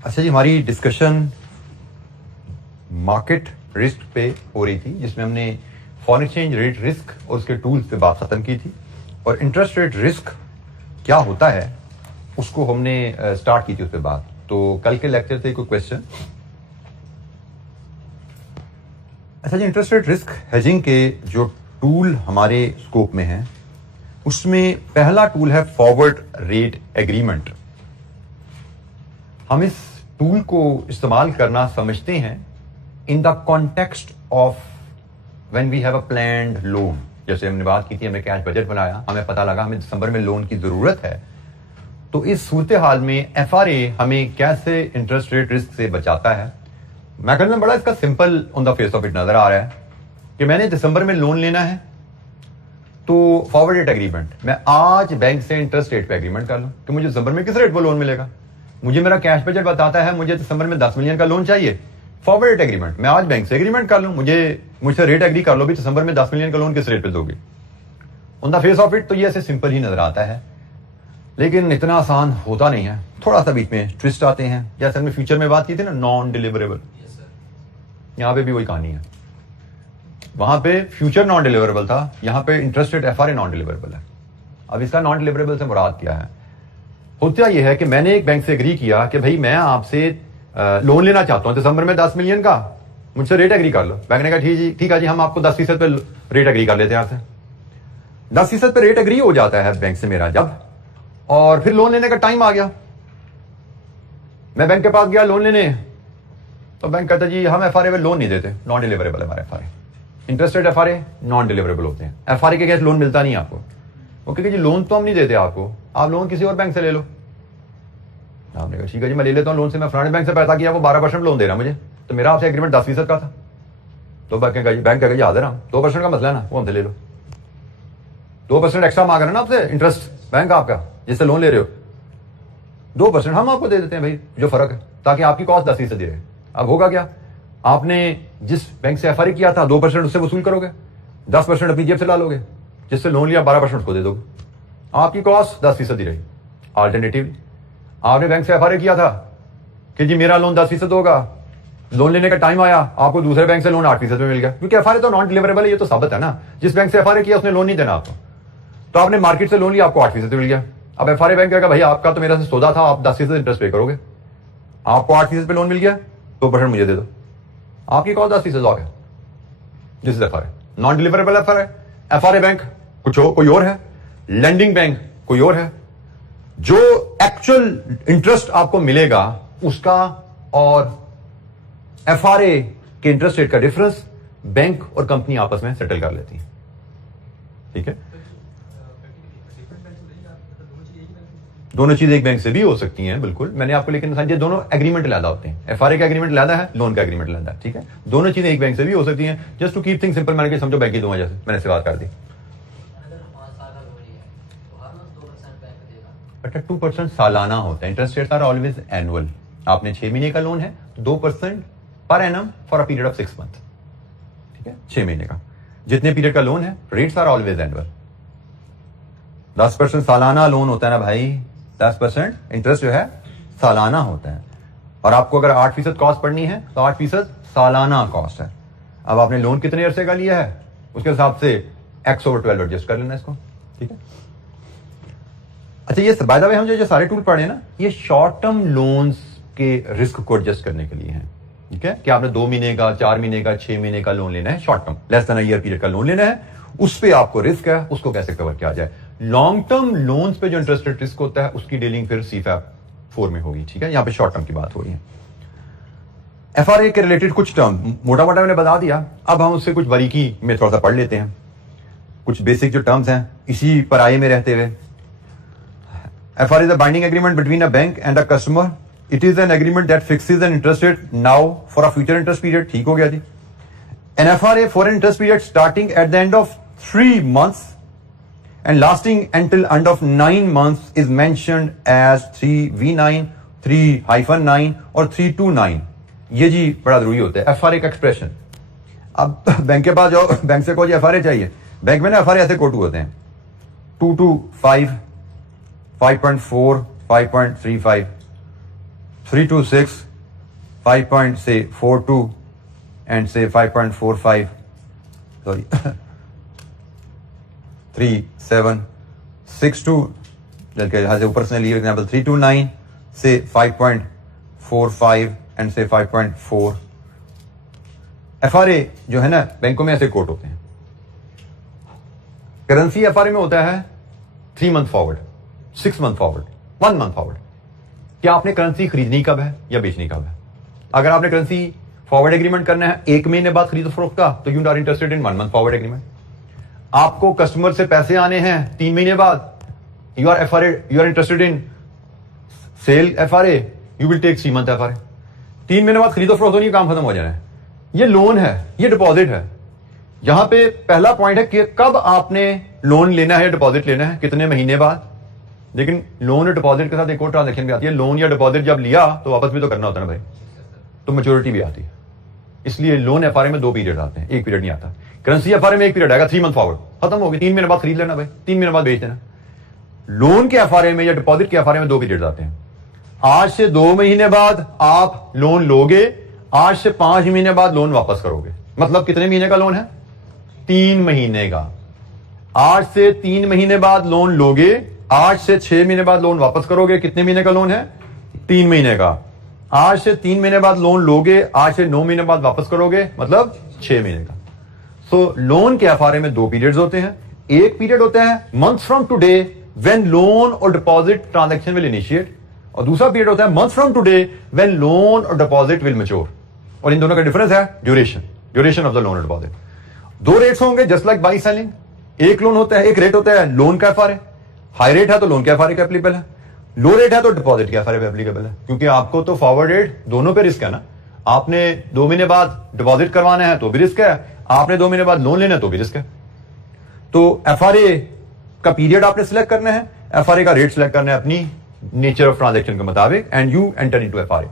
अच्छा जी, हमारी discussion market risk पे हो रही थी, जिसमें हमने फॉरेन एक्सचेंज रेट रिस्क और उसके टूल्स पे बात खत्म की थी, और इंटरेस्ट रेट रिस्क क्या होता है उसको हमने स्टार्ट की थी उस पर बात। तो कल के लेक्चर से कोई क्वेश्चन? अच्छा जी, इंटरेस्ट रेट रिस्क हेजिंग के जो टूल हमारे स्कोप में है उसमें पहला टूल है फॉरवर्ड रेट एग्रीमेंट। हम इस टूल को इस्तेमाल करना समझते हैं in the context of when we have a planned loan. जैसे हमने बात की थी, हमने कैश बजट बनाया, हमें पता लगा हमें दिसंबर में लोन की जरूरत है, तो इस सूरत हाल में एफआरए हमें कैसे इंटरेस्ट रेट रिस्क से बचाता है। मैकेनिज्म बड़ा इसका simple on the face of it नजर आ रहा है कि मैंने दिसंबर में लोन लेना है, तो फॉरवर्ड रेट एग्रीमेंट, मैं आज बैंक से इंटरेस्ट रेट पे एग्रीमेंट कर लूं कि मुझे दिसंबर में किस रेट पर लोन मिलेगा। मुझे मेरा कैश बजट बताता है मुझे दिसंबर में 10 मिलियन का लोन चाहिए, फॉरवर्ड रेट एग्रीमेंट, मैं आज बैंक से एग्रीमेंट कर लूं, मुझसे रेट एग्री कर लो भी दिसंबर में 10 मिलियन का लोन किस रेट पे दोगे। On the face of it तो ये ऐसे सिंपल ही नजर आता है, लेकिन इतना आसान होता नहीं है, थोड़ा सा बीच में ट्विस्ट आते हैं। जैसे हमने फ्यूचर में बात की थी ना, नॉन डिलीवरेबल, यहां पे भी वही कहानी है। वहां पे फ्यूचर नॉन डिलीवरेबल था, यहां पे interest rate FRA non deliverable है। अब इसका नॉन डिलीवरेबल से मुराद क्या है? होता यह है कि मैंने एक बैंक से एग्री किया कि भाई मैं आपसे लोन लेना चाहता हूं दिसंबर में 10 मिलियन का, मुझसे रेट एग्री कर लो। बैंक ने कहा ठीक है जी, हम आपको 10% पे रेट एग्री कर लेते हैं आपसे। 10% पे रेट एग्री हो जाता है बैंक से मेरा जब, और फिर लोन लेने का टाइम आ गया, मैं बैंक के पास गया लोन लेने, तो बैंक कहता जी हम एफआरए में लोन नहीं देते, नॉन डिलीवरेबल है हमारे FRA. Interest rate FRA non deliverable होते हैं, एफआरए के कैसे लोन मिलता नहीं आपको। वो कहेगा जी लोन तो हम नहीं देते आपको, आप लोन किसी और बैंक से ले लो। आपने कहा ठीक है जी, मैं ले लेता हूं लोन से, मैं फलाने बैंक से पैसा किया, वो 12% लोन दे रहा मुझे, तो मेरा आपसे एग्रीमेंट 10% का था। तो बैंक कहेगा जी हाजिर हम 2% का मसला है ना, वो हमसे ले लो। 2% एक्स्ट्रा मांग रहे हैं ना आपसे इंटरेस्ट बैंक आपका, जिससे लोन ले रहे हो, 2% हम आपको दे देते हैं भाई, जो फर्क है, ताकि आपकी कॉस्ट 10% दे रहे। अब होगा क्या, आपने जिस बैंक से एफआरए किया था 2% उससे वसूल करोगे, 10% अपनी जेब से ला लोगे, जिससे लोन लिया 12% उसको दे दोगे, आपकी कॉस्ट 10% रही। अल्टरनेटिवली आपने बैंक से एफआरए किया था कि जी मेरा लोन 10% होगा, लोन लेने का टाइम आया, आपको दूसरे बैंक से लोन 8% में मिल गया, क्योंकि एफआरए तो नॉन डिलीवरेबल है, ये तो साबित है ना। जिस बैंक से एफआरए किया उसने लोन नहीं देना आपको, तो आपने मार्केट से लोन लिया, आपको 8% मिल गया। अब एफआरए बैंक कहेगा भाई आपका तो मेरा से सौदा था, आप 10% इंटरेस्ट पे करोगे, आपको 8% पे लोन मिल गया, 2% मुझे दे दो, आपकी कॉस्ट 10% हो गया। This is FRA, non deliverable FRA. FRA bank कोई और है, लेंडिंग बैंक कोई और है। जो एक्चुअल इंटरेस्ट आपको मिलेगा उसका और एफआरए के इंटरेस्ट रेट का डिफरेंस बैंक और कंपनी आपस में सेटल कर लेती है, ठीक है। दोनों चीज एक बैंक से भी हो सकती हैं, बिल्कुल। मैंने आपको लेकिन ये दोनों एग्रीमेंट लादा होते हैं, एफआरए का एग्रीमेंट लादा है, लोन का एग्रीमेंट लादा है, ठीक है। दोनों चीजें एक बैंक से भी हो सकती हैं। Just to keep thing simple, मैंने समझो बैंक की दूंगा, जैसे मैंने से बात कर दी। बट 2% सालाना होता है, interest rate are always annual. आपने 6 महीने का लोन है, 2% per annum for a period of 6 month, ठीक है, 6 महीने का जितने पीरियड का लोन है, रेट्स आर ऑलवेज एनुअल। 10% सालाना लोन होता है ना भाई, 10% इंटरेस्ट जो है सालाना होता है। और आपको अगर 8% कॉस्ट पड़नी है तो 8% सालाना कॉस्ट है। अब आपने लोन कितने अरसे का लिया है उसके हिसाब से x/12 एडजस्ट कर लेना इसको, ठीक है। अच्छा, ये बाय द वे हम जो सारे टूल पढ़े ना, ये शॉर्ट टर्म लोन्स के रिस्क को एडजस्ट करने के लिए हैं, ठीक है। कि आपने 2 महीने का, 4 महीने का, 6 महीने का लोन लेना है, short term less than a year period का लोन लेना है, उस पर आपको रिस्क है, उसको कैसे कवर किया जाए। लॉन्ग टर्म लोन्स पे जो इंटरेस्ट रेट रिस्क होता है उसकी डीलिंग फिर सीफैप 4 में होगी, ठीक है। यहां पे शॉर्ट टर्म की बात हो रही है। एफआरए के रिलेटेड कुछ टर्म मोटा मोटा मैंने बता दिया, अब हम उससे कुछ बारीकी में थोड़ा सा पढ़ लेते हैं। कुछ बेसिक जो टर्म्स हैं इसी पर आए में रहते हुए, FR is a binding agreement between a bank and a customer. It is an agreement that fixes an interest rate now for a future interest period. ठीक हो गया जी। An FRA for an interest period starting at the end of 3 months and lasting until end of 9 months is mentioned as 3V9, 3-9 और 329। ये जी बड़ा जरूरी होता है FRA का एक्सप्रेशन। अब बैंक के पास जाओ, बैंक से कोई FRA चाहिए, बैंक में ना FRA ऐसे कोटू होते हैं 2 to 5, 5.4, 5.35, 326, 5.42 and say 5.45, sorry, 3762, has ऊपर से लिए एग्जाम्पल 329 से 5.45 एंड से 5.4। एफआरए जो है ना बैंकों में ऐसे कोट होते हैं। करेंसी एफआरए में होता है 3 month forward, 6 month forward, 1 month forward. क्या आपने करेंसी खरीदनी कब है या बेचनी कब है? अगर आपने करेंसी फॉरवर्ड एग्रीमेंट करना है 1 महीने बाद खरीद फरोख्त का, तो you are interested in 1 month forward agreement. आपको कस्टमर से पैसे आने हैं 3 महीने बाद, you are interested in sell FRA, you will take 3 month FRA. 3 महीने बाद खरीदो फरोख्त होनी, काम खत्म हो जाना है। ये लोन है, ये डिपॉजिट है। यहां पे पहला पॉइंट है कि कब आपने लोन लेना है या डिपॉजिट लेना है, कितने महीने बाद। लेकिन लोन और डिपॉजिट के साथ एक और ट्रांजैक्शन भी आती है। लोन या डिपॉजिट जब लिया तो वापस भी तो करना होता है ना भाई, तो मैच्योरिटी भी आती है। इसलिए लोन एफआरए में 2 पीरियड आते हैं, 1 पीरियड नहीं आता। करेंसी एफआरए में 1 पीरियड आएगा, 3 मंथ फॉरवर्ड, खत्म हो गई। 3 महीने बाद खरीद लेना भाई, 3 महीने बाद बेच देना। लोन के एफआरए में या डिपॉजिट के एफआरए में 2 पीरियड आते हैं। आज से 2 महीने बाद आप लोन लोगे, आज से 5 महीने बाद लोन वापस करोगे। मतलब कितने महीने का लोन है? 3 महीने का। आज से 3 महीने बाद लोन लोगे, आज से 6 महीने बाद लोन वापस करोगे। कितने महीने का लोन है? 3 महीने का। आज से 3 महीने बाद लोन लोगे, आज से 9 महीने बाद वापस करोगे, मतलब 6 महीने का। सो लोन के एफआरए में 2 पीरियड्स होते हैं। एक पीरियड होता है month from today when loan और डिपॉजिट ट्रांजैक्शन विल इनिशिएट, और दूसरा पीरियड होता है month from today when loan और डिपॉजिट विल मैच्योर। और इन दोनों का डिफरेंस है ड्यूरेशन ऑफ द लोन और डिपॉजिट। 2 रेट्स होंगे जस्ट लाइक बाइंग सेलिंग। एक लोन होता है, एक रेट होता है लोन का एफआरए। हाई रेट है तो लोन के एफआरए का एप्लीकेबल है, लो रेट है तो डिपॉजिट के एफआरए पे एप्लीकेबल है। क्योंकि आपको तो फॉरवर्ड रेट दोनों पे रिस्क है ना। आपने 2 महीने बाद डिपॉजिट करवाना है तो भी रिस्क है, आपने 2 महीने बाद लोन लेना है तो भी रिस्क है। तो एफआरए का पीरियड आपने सिलेक्ट करना है, एफआरए का रेट सिलेक्ट करना है अपनी नेचर ऑफ ट्रांजैक्शन के मुताबिक, and you enter into FRA.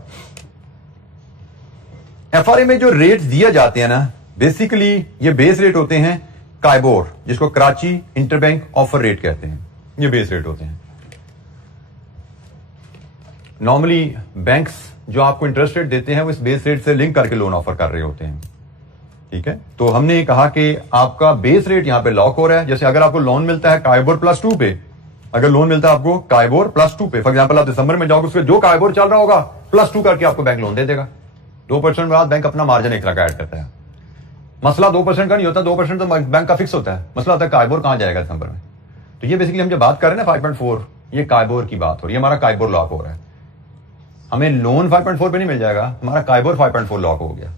FRA में जो रेट्स दिए जाते हैं ना, बेसिकली ये बेस रेट होते हैं काइबोर, जिसको कराची इंटरबैंक ऑफर रेट कहते हैं। ये बेस रेट होते हैं। नॉर्मली बैंक्स जो आपको इंटरेस्ट रेट देते हैं वो इस बेस रेट से लिंक करके लोन ऑफर कर रहे होते हैं। ठीक है, तो हमने कहा कि आपका बेस रेट यहां पे लॉक हो रहा है। जैसे अगर आपको लोन मिलता है काइबोर +2 पे, अगर लोन मिलता है आपको काइबोर +2 पे, फॉर एग्जांपल आप दिसंबर में जाओगे, उसके जो काइबोर चल रहा होगा +2 करके आपको बैंक लोन दे देगा। 2% बाद बैंक अपना मार्जिन एक तरह का ऐड करता है। मसला 2% का नहीं होता, 2% तो बैंक का फिक्स होता है। मसला होता है काइबोर कहां जाएगा दिसंबर में। तो ये बेसिकली हम जब बात कर रहे हैं ना 5.4, ये काइबोर की बात हो रही है। हमारा काइबोर लॉक हो रहा है। हमें लोन 5.4 पे नहीं मिल जाएगा, हमारा काइबोर 5.4 लॉक हो गया।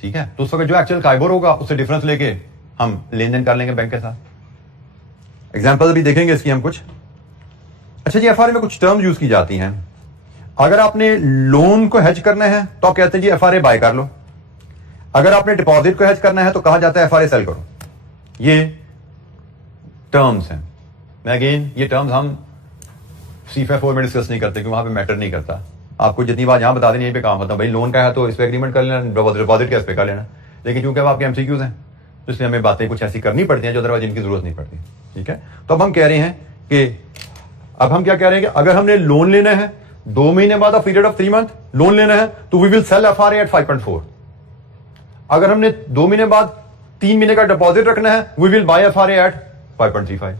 ठीक है, तो उस वक्त जो एक्चुअल काइबोर होगा उससे डिफरेंस लेके हम लेन देन कर लेंगे बैंक के साथ। एग्जाम्पल भी देखेंगे इसकी हम कुछ। अच्छा जी, एफआरए में कुछ टर्म्स यूज की जाती हैं। अगर आपने लोन को हेज करना है तो आप कहते हैं जी एफआरए बाय कर लो। अगर आपने डिपॉजिट को हेज करना है तो कहा जाता है एफआरए सेल करो। ये टर्म्स हैं। मैं अगेन ये टर्म्स हम C-4 में डिस्कस नहीं करते क्योंकि वहां पे मैटर नहीं करता। आपको जितनी बात यहां बता देनी यहीं पे काम होता है। भाई लोन का है तो इस पे एग्रीमेंट कर लेना, डिपॉजिट का इस पे कर लेना। लेकिन क्योंकि अब आपके MCQs हैं तो इसलिए हमें बातें कुछ ऐसी करनी पड़ती हैं जो अदरवाइज इनकी जरूरत नहीं पड़ती। ठीक है, तो अब हम कह रहे हैं कि अब हम क्या कह रहे हैं कि अगर हमने लोन लेना है 2 महीने बाद of period of 3 month loan लेना है तो we will sell FRA at 5.4। अगर हमने 2 महीने बाद 3 महीने का डिपॉजिट रखना है we will buy FRA at 5.35।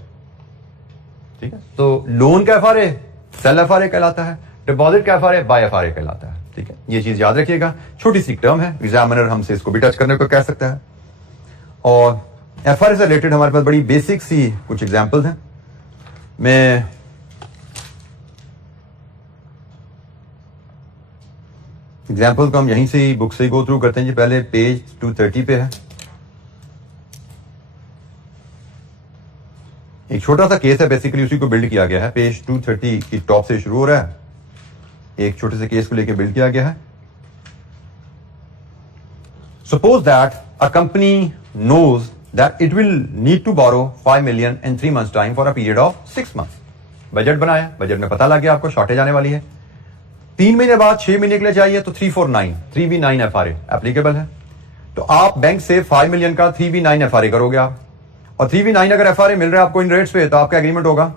ठीक है, तो लोन का एफआरए सेल एफआरए कहलाता है, डिपॉजिट का एफआरए बाय एफआरए कहलाता है। ठीक है, ये चीज याद रखिएगा। छोटी सी टर्म है, एग्जामिनर हमसे इसको भी टच करने को कह सकता है। और एफआरए से रिलेटेड हमारे पास बड़ी बेसिक सी कुछ एग्जांपल्स हैं। मैं एग्जाम्पल को हम यहीं से ही बुक से ही गो थ्रू करते हैं जी। पहले पेज 230 पे है, एक छोटा सा केस है, बेसिकली उसी को बिल्ड किया गया है। पेज 230 की टॉप से शुरू हो रहा है, एक छोटे से केस को लेकर बिल्ड किया गया है। Suppose that a company knows that it will need to borrow 5 million in 3 months time for a period of 6 months। Budget बनाया, बजट में पता लग गया आपको शॉर्टेज आने वाली है। 3 महीने बाद 6 महीने के लिए चाहिए तो 349 एफआरए एप्लीकेबल है। तो आप बैंक से 5 million का 3V9 एफआरए करोगे आप, और 3V9 अगर एफआरए मिल रहा है आपको इन रेट्स पे तो आपका एग्रीमेंट होगा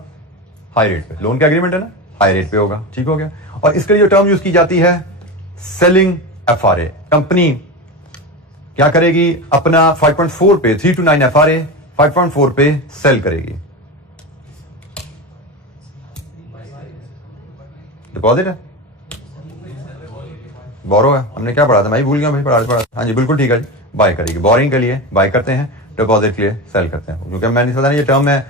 हाई रेट पे। लोन का एग्रीमेंट है ना, हाई रेट पे होगा। ठीक हो गया। और इसके लिए जो टर्म यूज की जाती है सेलिंग एफआरए। कंपनी क्या करेगी, अपना 5.4 पे 3 to 9 एफआरए 5.4 पे सेल करेगी। डिपॉजिट है, बोरो है, हमने क्या पढ़ा था, मैं भूल गया भाई, पढ़ा। हाँ जी बिल्कुल ठीक है जी, बाय करेगी। बोरिंग के लिए बाय करते हैं, डिपॉजिट के लिए सेल करते हैं। क्योंकि मैंने पता नहीं ये टर्म है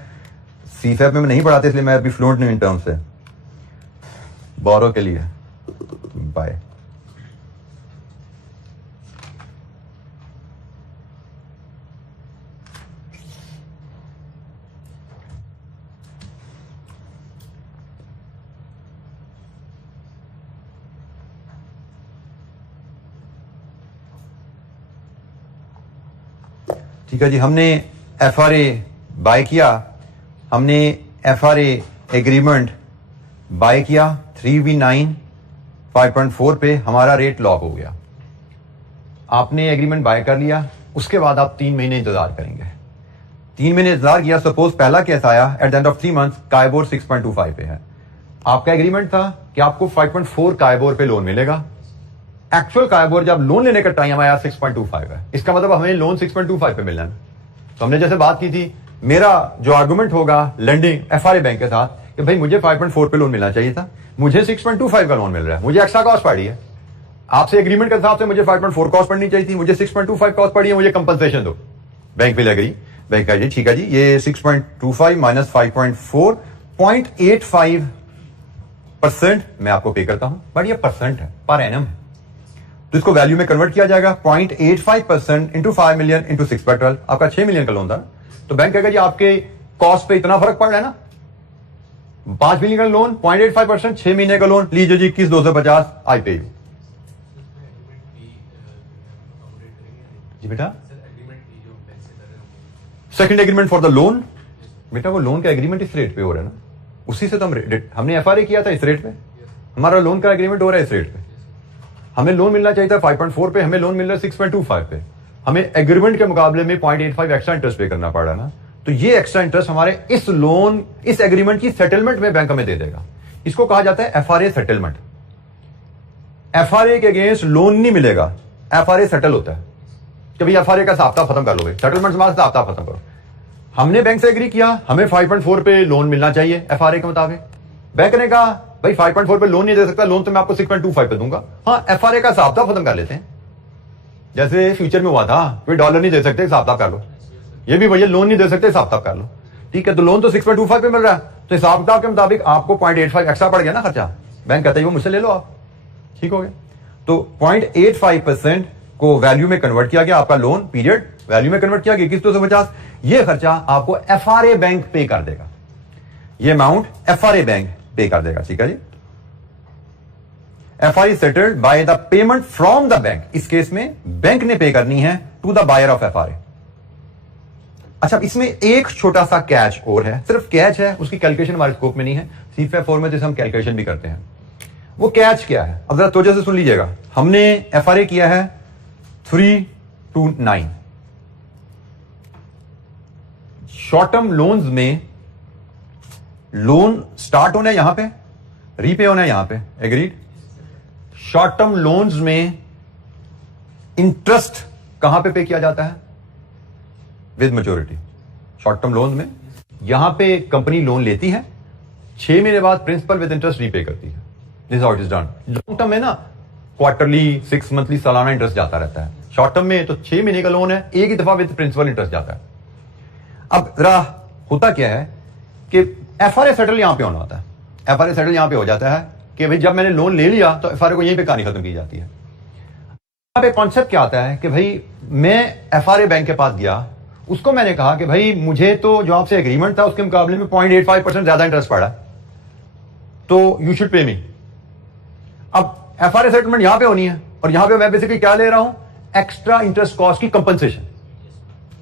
सीफेप में नहीं पढ़ाते, इसलिए मैं अभी फ्लुएंट नहीं इन टर्म से। बोरो के लिए बाय। ठीक है जी, हमने एफआरए बाय किया, हमने एफआरए एग्रीमेंट बाय किया 3v9 5.4 पे, हमारा रेट लॉक हो गया। आपने एग्रीमेंट बाय कर लिया, उसके बाद आप 3 महीने इंतजार करेंगे। 3 महीने इंतजार किया, सपोज पहला केस आया eight the end of 3 months, KIBOR 6.25 पे है। आपका एग्रीमेंट था कि आपको 5.4 काइबोर पे लोन मिलेगा। एक्चुअल काइबोर जब लोन लेने का टाइम आया 6.25 है, इसका मतलब हमें लोन 6.25 पे मिलना है। तो हमने जैसे बात की थी, मेरा जो आर्गुमेंट होगा लेंडिंग एफआरए बैंक के साथ कि भाई मुझे 5.4 पे लोन मिलना चाहिए था, मुझे 6.25 का लोन मिल रहा है, मुझे एक्स्ट्रा कॉस्ट पड़ी है। आपसे एग्रीमेंट के हिसाब से मुझे 5.4 कॉस्ट पड़नी चाहिए थी, मुझे 6.25 कॉस्ट पड़ी है, मुझे कंपनसेशन दो। बैंक पे लग गई, बैंक का जी ठीक है जी, ये 6.25 माइनस 5.4 0.85% मैं आपको पे करता हूं, बट ये परसेंट है, पर एनम है, तो इसको वैल्यू में कन्वर्ट किया जाएगा। 0.85% इंटू 5 मिलियन इंटू 6/12, आपका 6 मिलियन का लोन था। तो बैंक कहेगा जी आपके कॉस्ट पे इतना फर्क पड़ रहा है ना, 5 मिलियन का लोन 0.85%, 6 महीने का लोन लीजिए जी 21,250 आई पे यू। जी बेटा, second agreement for the loan, बेटा वो लोन का एग्रीमेंट इस रेट पे हो रहा है ना, उसी से तो हमने एफआरए किया था इस रेट पे, हमारा लोन का एग्रीमेंट हो रहा है इस रेट पे। हमें लोन मिलना चाहिए था 5.4 पे, हमें लोन मिल रहा है 6.25 पे, हमें एग्रीमेंट के मुकाबले में 0.85 एक्स्ट्रा इंटरेस्ट पे करना पड़ा ना, तो ये एक्स्ट्रा इंटरेस्ट हमारे इस लोन, इस एग्रीमेंट की सेटलमेंट में बैंक हमें दे देगा। इसको कहा जाता है एफआरए सेटलमेंट। एफआरए के अगेंस्ट लोन नहीं मिलेगा, एफआरए सेटल होता है कि भाई एफआरए का हिसाब खत्म कर लो, भाई सेटलमेंट से हिसाब खत्म करो। हमने बैंक से एग्री किया, हमें 5.4 पे लोन मिलना चाहिए एफआरए के मुताबिक। बैंक ने कहा भाई 5.4 पे लोन नहीं दे सकता, लोन तो मैं आपको 6.25 पे दूंगा। हाँ, एफआरए का हिसाब खत्म कर लेते हैं, जैसे फ्यूचर में हुआ था, कोई डॉलर नहीं दे सकते हिसाब कर लो, ये भी भैया लोन नहीं दे सकते हिसाब कर लो। ठीक है, तो लोन तो 6.25 पे मिल रहा है, तो हिसाब किताब के मुताबिक आपको 0.85 एक्स्ट्रा पड़ गया ना खर्चा। बैंक कहता है वो मुझसे ले लो आप, ठीक हो गया। तो 0.85% को वैल्यू में कन्वर्ट किया गया, आपका लोन पीरियड वैल्यू में कन्वर्ट किया गया 21,250। ये खर्चा आपको एफआरए बैंक पे कर देगा, ये अमाउंट एफआरए बैंक पे कर देगा। ठीक है जी, FRA settled by the payment from the bank. इस केस में बैंक ने पे करनी है to the buyer of FRA. अच्छा, इसमें एक छोटा सा कैच और है, सिर्फ कैच है, उसकी कैलकुलेशन हमारे स्कोप में नहीं है। सीफेप 4 में जैसे हम कैलकुलेशन भी करते हैं, वो कैच क्या है अब जरा तोजह से सुन लीजिएगा। हमने एफआरए किया है 3 to 9। शॉर्ट टर्म लोन्स में लोन स्टार्ट होना है यहां पे, रीपे होना है यहां पे, एग्रीड। शॉर्ट टर्म लोन्स में इंटरेस्ट कहां पे किया जाता है, with maturity. Short term loan में यहां पे कंपनी लोन लेती है, 6 महीने बाद प्रिंसिपल विद इंटरेस्ट रीपे करती है। This how it is done. Long term में ना क्वार्टरली, 6 मंथली, सालाना इंटरेस्ट जाता रहता है। शॉर्ट टर्म में तो 6 महीने का लोन है, एक ही दफा विद प्रिंसिपल इंटरेस्ट जाता है। अब जरा होता क्या है कि एफआरए सेटल यहां पे होना होता है। एफआरए सेटल यहां पे हो जाता है कि भाई जब मैंने लोन ले लिया तो एफआरए को यहीं पे कहानी खत्म की जाती है। यहां पे कॉन्सेप्ट क्या आता है कि भाई मैं एफआरए बैंक के पास गया, उसको मैंने कहा कि भाई मुझे तो जो आपसे एग्रीमेंट था उसके मुकाबले में 0.85% ज्यादा इंटरेस्ट पड़ा, तो यू शुड पे मी। अब एफआरए सेटलमेंट यहां पे होनी है, और यहां पे मैं बेसिकली क्या ले रहा हूं, एक्स्ट्रा इंटरेस्ट कॉस्ट की कंपनसेशन।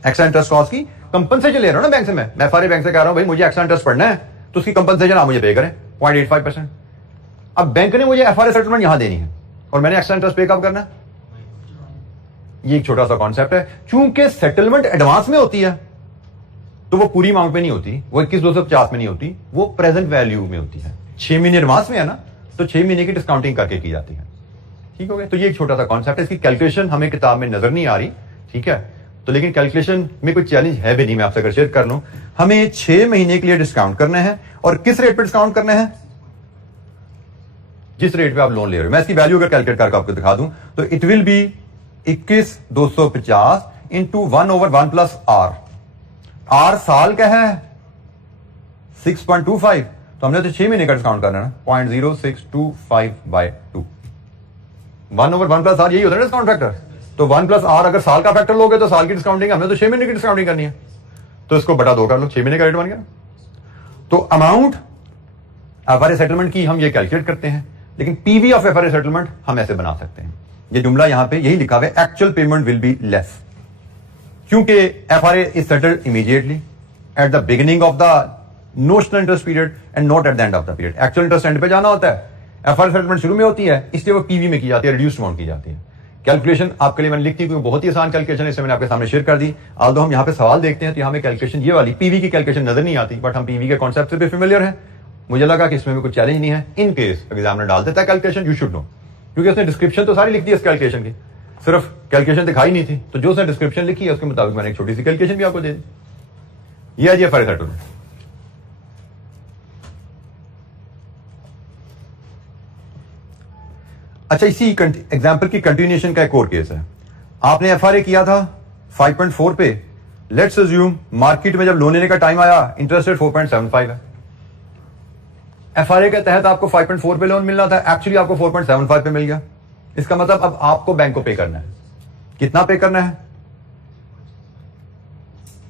एक्स्ट्रा इंटरेस्ट कॉस्ट की कंपनसेशन ले रहा हूं ना बैंक से। मैं एफआरए बैंक से कह रहा हूं भाई मुझे एक्स्ट्रा इंटरेस्ट पड़ना है, तो उसकी कंपनसेशन आप मुझे पे करें 0.85%। अब बैंक ने मुझे एफआरए सेटलमेंट यहां देनी है और मैंने एक्स्ट्रा इंटरेस्ट पे कब करना है। ये एक छोटा सा कॉन्सेप्ट है। चूंकि सेटलमेंट एडवांस में होती है तो वो पूरी अमाउंट में नहीं होती, वो 21,250 में नहीं होती, वो प्रेजेंट वैल्यू में होती है। 6 महीने एडवांस में है ना, तो 6 महीने की डिस्काउंटिंग करके की जाती है। ठीक हो गया। तो ये एक छोटा सा कॉन्सेप्ट है, इसकी कैलकुलेशन हमें किताब में नजर नहीं आ रही, ठीक है। तो लेकिन कैलकुलेशन में कोई चैलेंज है भी नहीं, मैं आपसे अगर शेयर कर लूं। हमें 6 महीने के लिए डिस्काउंट करना है, और किस रेट पे डिस्काउंट करना है? जिस रेट पे आप लोन ले रहे हो। मैं इसकी वैल्यू अगर कैलकुलेट करके आपको दिखा दूं तो it will be 21,250 into 1/1 plus R. R साल का है 6.25, तो हमने तो 6 महीने का डिस्काउंट करना है ना, 0.0625/2। 1/1 प्लस आर यही होता है डिस्काउंट फैक्टर। तो 1 प्लस आर अगर साल का फैक्टर लोगे तो साल की डिस्काउंटिंग, हमने तो 6 महीने की डिस्काउंटिंग करनी है, तो इसको बटा 2 कर लो, 6 महीने का रेट बन गया। तो अमाउंट एफआरए सेटलमेंट की हम ये कैलकुलेट करते हैं, लेकिन पीवी ऑफ एफआरए सेटलमेंट हम ऐसे बना सकते हैं। ये जुमला यहां पे यही लिखा हुआ है, actual payment will be less, क्योंकि FRA is settled immediately at the beginning of the notional interest period and not at the end of the period. Actual interest end पे जाना होता है, एफआरए सेटलमेंट शुरू में होती है, इसलिए वो पीवी में की जाती है, रिड्यूस्ड अमाउंट की जाती है। कैलकुलेशन आपके लिए मैंने लिखती है, बहुत ही आसान कैलकुलेशन है, इसे मैंने आपके सामने शेयर कर दी। आल्दो हम यहां पे सवाल देखते हैं तो यहां पे कैलकुलेशन ये वाली पीवी की कैलकुलेशन नजर नहीं आती, बट हम पीवी के कॉन्सेप्ट से भी फेमिलियर है। मुझे लगा कि इसमें भी कुछ चैलेंज नहीं है। इन केस एग्जामिनर डाल देता है कैलकुलेशन, यू शुड नो, क्योंकि उसने डिस्क्रिप्शन तो सारी लिख दी इस कैलकुलेशन की, सिर्फ कैलकुलेशन दिखाई नहीं थी, तो जो उसने डिस्क्रिप्शन लिखी है उसके मुताबिक मैंने एक छोटी सी कैलकुलेशन भी आपको दे दी। ये है एफआरए सेटलमेंट। अच्छा, इसी एग्जाम्पल की कंटिन्यूएशन का एक और केस है। आपने एफआरए किया था 5.4 पे, लेट्स अज्यूम मार्केट में जब लोन लेने का टाइम आया इंटरेस्ट रेट 4.75 है। एफआरए के तहत आपको 5.4 पे लोन मिलना था, एक्चुअली आपको 4.75 पे मिल गया। इसका मतलब अब आपको बैंक को पे करना है। कितना पे करना है?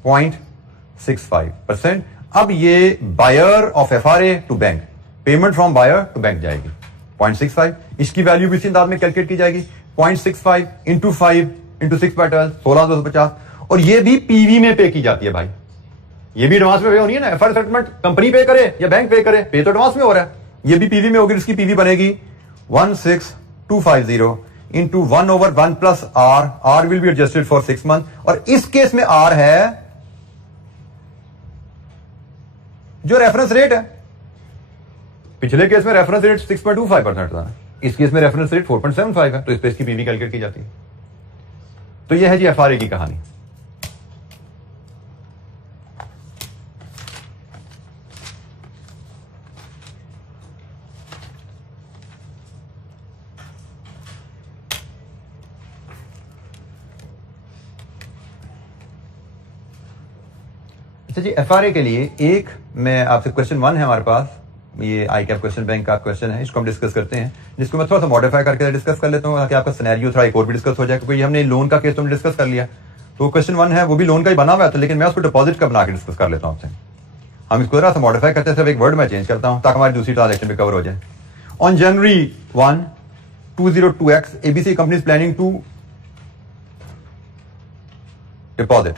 0.65%। अब ये buyer of FRA to bank, payment from buyer to bank जाएगी 0.65। इसकी वैल्यू भी इसी अंदाज में कैलकुलेट की जाएगी, 0.65 इंटू 5 इंटू 6/12, 16,250। और ये भी पीवी में पे की जाती है भाई, ये भी एडवांस में पे होनी है ना। एफआरए सेटलमेंट कंपनी पे करे या बैंक पे करे, पे तो एडवांस में हो रहा है, ये भी पीवी में होगी। इसकी पीवी बनेगी 16,250 into 1/1 plus R. R will be adjusted for 6 month, और इस केस में आर है जो रेफरेंस रेट है। पिछले केस में रेफरेंस रेट 6.25% था, इस केस में रेफरेंस रेट 4.75 है, तो इस पे इसकी पीवी कैलकुलेट की जाती है। तो यह है जी एफआरए की कहानी। अच्छा जी, एफआरए के लिए एक मैं आपसे क्वेश्चन 1 है हमारे पास, ये आई कैप क्वेश्चन बैंक का क्वेश्चन है, इसको हम डिस्कस करते हैं, जिसको मैं थोड़ा सा मॉडिफाई करके डिस्कस कर लेता हूँ ताकि आपका सिनेरियो थोड़ा एक और भी डिस्कस हो जाए, क्योंकि हमने लोन का केस तो डिस्कस कर लिया। तो क्वेश्चन 1 है, वो भी लोन का ही बना हुआ था, लेकिन मैं उसको डिपॉजिट का बना के डिस्कस कर लेता हूँ आपसे। हम इसको थोड़ा सा मॉडिफाई करते हैं, सिर्फ एक वर्ड में चेंज करता हूँ ताकि हमारी दूसरी ट्रांजेक्शन भी कवर हो जाए। On January 1, 2002X, ABC company is planning to deposit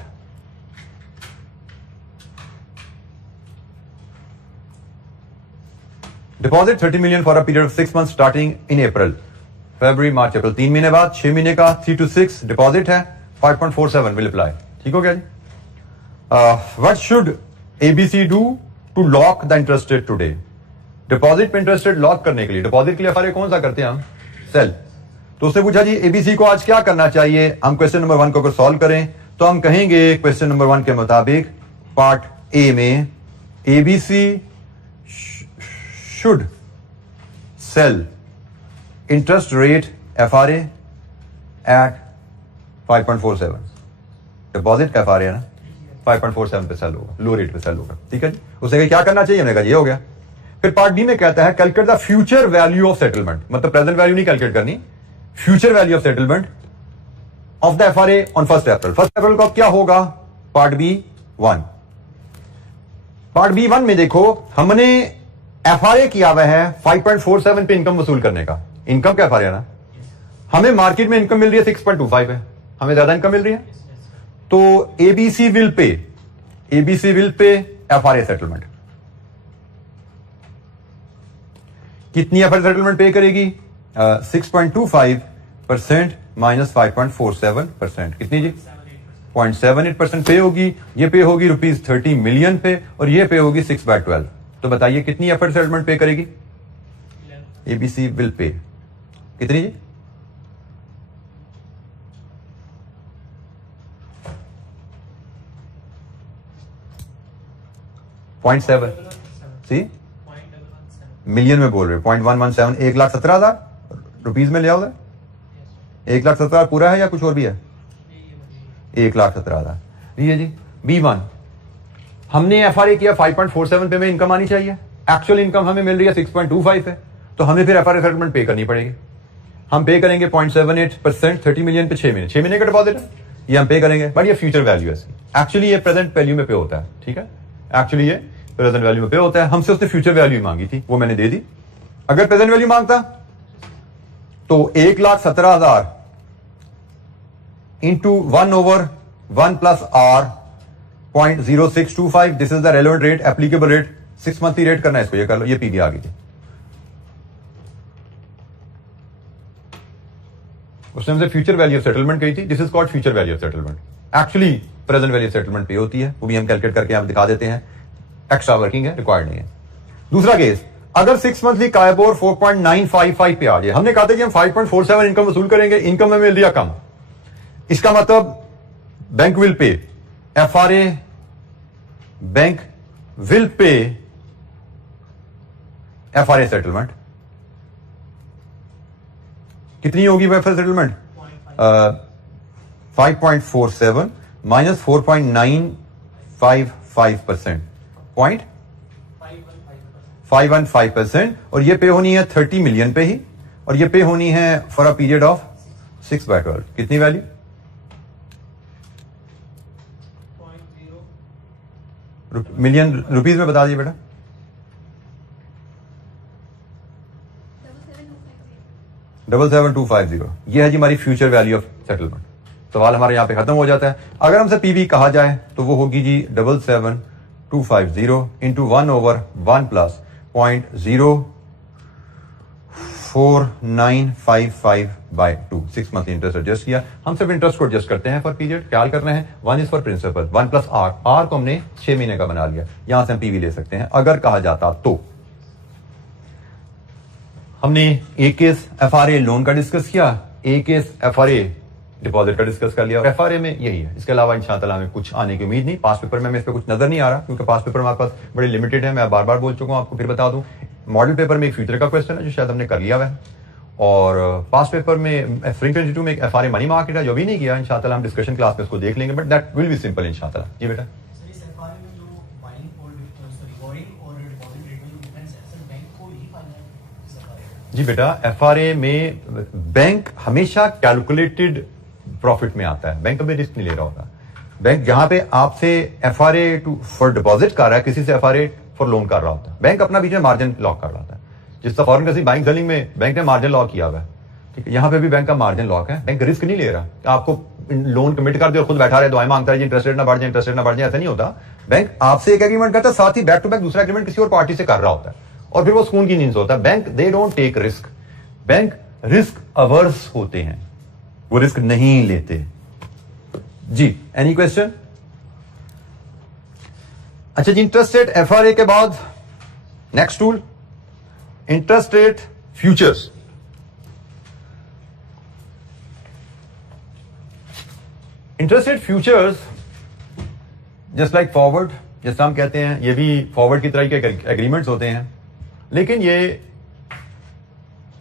deposit 30 million for a period of 6 months starting in April, फरवरी, मार्च, अप्रैल, 3 महीने बाद 6 महीने का 3 to 6 डिपॉजिट है, 5.47 विल अप्लाई। ठीक हो गया जी। What should ABC do to lock the interest rate today? Deposit पे इंटरेस्ट रेट लॉक करने के लिए, डिपॉजिट के लिए एफआरए कौन सा करते हैं हम? सेल। तो उसने पूछा जी एबीसी को आज क्या करना चाहिए। हम क्वेश्चन नंबर 1 को अगर सॉल्व करें तो हम कहेंगे क्वेश्चन नंबर 1 के मुताबिक पार्ट ए में ABC should sell interest rate FRA at 5.47। Deposit का FRA है ना, 5.47 पे सेल होगा, लो रेट पे सेल होगा। ठीक है जी। उसे क्या करना चाहिए, हमने कहा ये हो गया। फिर पार्ट बी में कहता है calculate the future value of settlement, मतलब प्रेजेंट वैल्यू नहीं कैलकुलेट करनी, future value of settlement of the FRA on 1 अप्रैल। 1 अप्रैल को क्या होगा? Part B 1। पार्ट बी 1 में देखो हमने एफआरए किया हुआ है 5.47 पे इनकम वसूल करने का। इनकम क्या एफआरए है ना, हमें मार्केट में इनकम मिल रही है 6.25 है, हमें ज्यादा इनकम मिल रही है, तो ABC will pay FRA settlement. कितनी एफआरए सेटलमेंट पे करेगी? 6.25% माइनस 5.47%, कितनी जी? 0.78% पे होगी। ये पे होगी ₹30 million पे, और ये पे होगी 6/12। तो बताइए कितनी एफर्ट सेटलमेंट पे करेगी? ABC विल पे कितनी जी? .7 सी मिलियन में बोल रहे हो, 0.117, 1,17,000 रुपीज में ले आओ। 1,17,000 पूरा है या कुछ और भी है? 1,17,000 ये जी। B1 हमने FRA किया 5.47 पे में इनकम आनी चाहिए, एक्चुअल इनकम हमें मिल रही है 6.25 है, तो हमें फिर FRA सेटलमेंट पे करनी पड़ेगी। हम पे करेंगे 0.78%, 30 मिलियन पे 6 महीने का डिपॉजिट है, ये हम पे करेंगे, बट ये फ्यूचर वैल्यू है। एक्चुअली ये प्रेजेंट वैल्यू में पे होता है, ठीक है, एक्चुअली ये प्रेजेंट वैल्यू में पे होता है। हमसे उसने फ्यूचर वैल्यू मांगी थी, वो मैंने दे दी। अगर प्रेजेंट वैल्यू मांगता तो 1,17,000 into 1/1 plus R 0.0625, this is the relevant rate, applicable rate, 6 monthly rate करना है इसको, ये कर लो, ये पीवी आ गई थी। उसने हमसे फ्यूचर वैल्यू ऑफ सेटलमेंट कही थी, this is called future value of settlement. Actually present value of settlement पे होती है, वो भी हम कैलकुलेट करके आप दिखा देते हैं, एक्स्ट्रा वर्किंग है, रिक्वायर्ड नहीं है। दूसरा केस, अगर 6 मंथली कायबोर 4.955 पे आ जाए, हमने कहा था कि हम 5.47 इनकम वसूल करेंगे, इनकम में मिल दिया कम, इसका मतलब bank will pay, FRA bank will pay FRA settlement. कितनी होगी FRA सेटलमेंट? 5.47 माइनस 4.955%, 0.515%, और ये पे होनी है 30 मिलियन पे ही, और ये पे होनी है फॉर अ पीरियड ऑफ 6/12। कितनी वैल्यू? मिलियन रुपीज में बता दीजिए बेटा। 77250, ये है जी हमारी फ्यूचर वैल्यू ऑफ सेटलमेंट। सवाल हमारे यहां पे खत्म हो जाता है। अगर हमसे पीवी कहा जाए तो वो होगी जी 77250 into 1/1 plus 0.04955/2, 6 month interest adjust किया। हम सिर्फ इंटरेस्ट को एडजस्ट करते हैं फॉर पीरियड, ख्याल करना है 1 is for principal, 1 plus R को हमने 6 महीने का बना लिया, यहां से हम पीवी ले सकते हैं अगर कहा जाता तो। हमने एक केस FRA लोन का डिस्कस किया, एक केस FRA डिपॉजिट का डिस्कस कर लिया, और FRA में यही है, इसके अलावा इंशाअल्लाह हमें कुछ आने की उम्मीद नहीं। पास पेपर में इस पे कुछ नजर नहीं आ रहा, क्योंकि पास पेपर हमारे पास बड़े लिमिटेड है, मैं बार बार बोल चुका हूं, आपको फिर बता दूं। मॉडल पेपर में एक फ्यूचर का क्वेश्चन है जो शायद हमने कर लिया हुआ है, और पास पेपर में फ्रिंकल इंस्टीट्यूट में एक FRA मनी मार्केट है जो भी नहीं किया, इंशाअल्लाह हम डिस्कशन क्लास में इसको देख लेंगे, but that will be simple इंशाअल्लाह। जी बेटा। जी बेटा, FRA में बैंक हमेशा कैलकुलेटेड प्रॉफिट में आता है, बैंक कभी रिस्क नहीं ले रहा होता। बैंक जहां पे आपसे FRA फॉर डिपॉजिट कर रहा है, किसी से FRA फॉर लोन कर रहा होता है, बैंक अपना बीच में मार्जिन लॉक कर रहा होता है। जिस तरह फॉरेन करेंसी बैंक सेलिंग में बैंक ने मार्जिन लॉक किया हुआ है, ठीक है, यहां पे भी बैंक का मार्जिन लॉक है। बैंक रिस्क नहीं ले रहा, आपको लोन कमिट कर दे और खुद बैठा रहे, दुआएं मांगता है जी इंटरेस्ट रेट ना बढ़ जाए, इंटरेस्ट रेट ना बढ़ जाए, ऐसा नहीं होता। बैंक आपसे एक एग्रीमेंट करता है, साथ ही बैक टू बैक दूसरा एग्रीमेंट किसी और पार्टी से कर रहा होता है, और फिर वो सुकून की नींद से होता है। Bank they don't take risk, bank risk averse होते हैं, वो रिस्क नहीं लेते। जी, एनी क्वेश्चन? अच्छा जी, इंटरेस्ट रेट FRA के बाद next tool interest rate futures. Interest rate futures just like forward, जैसे हम कहते हैं, ये भी फॉरवर्ड की तरह के एग्रीमेंट्स होते हैं, लेकिन ये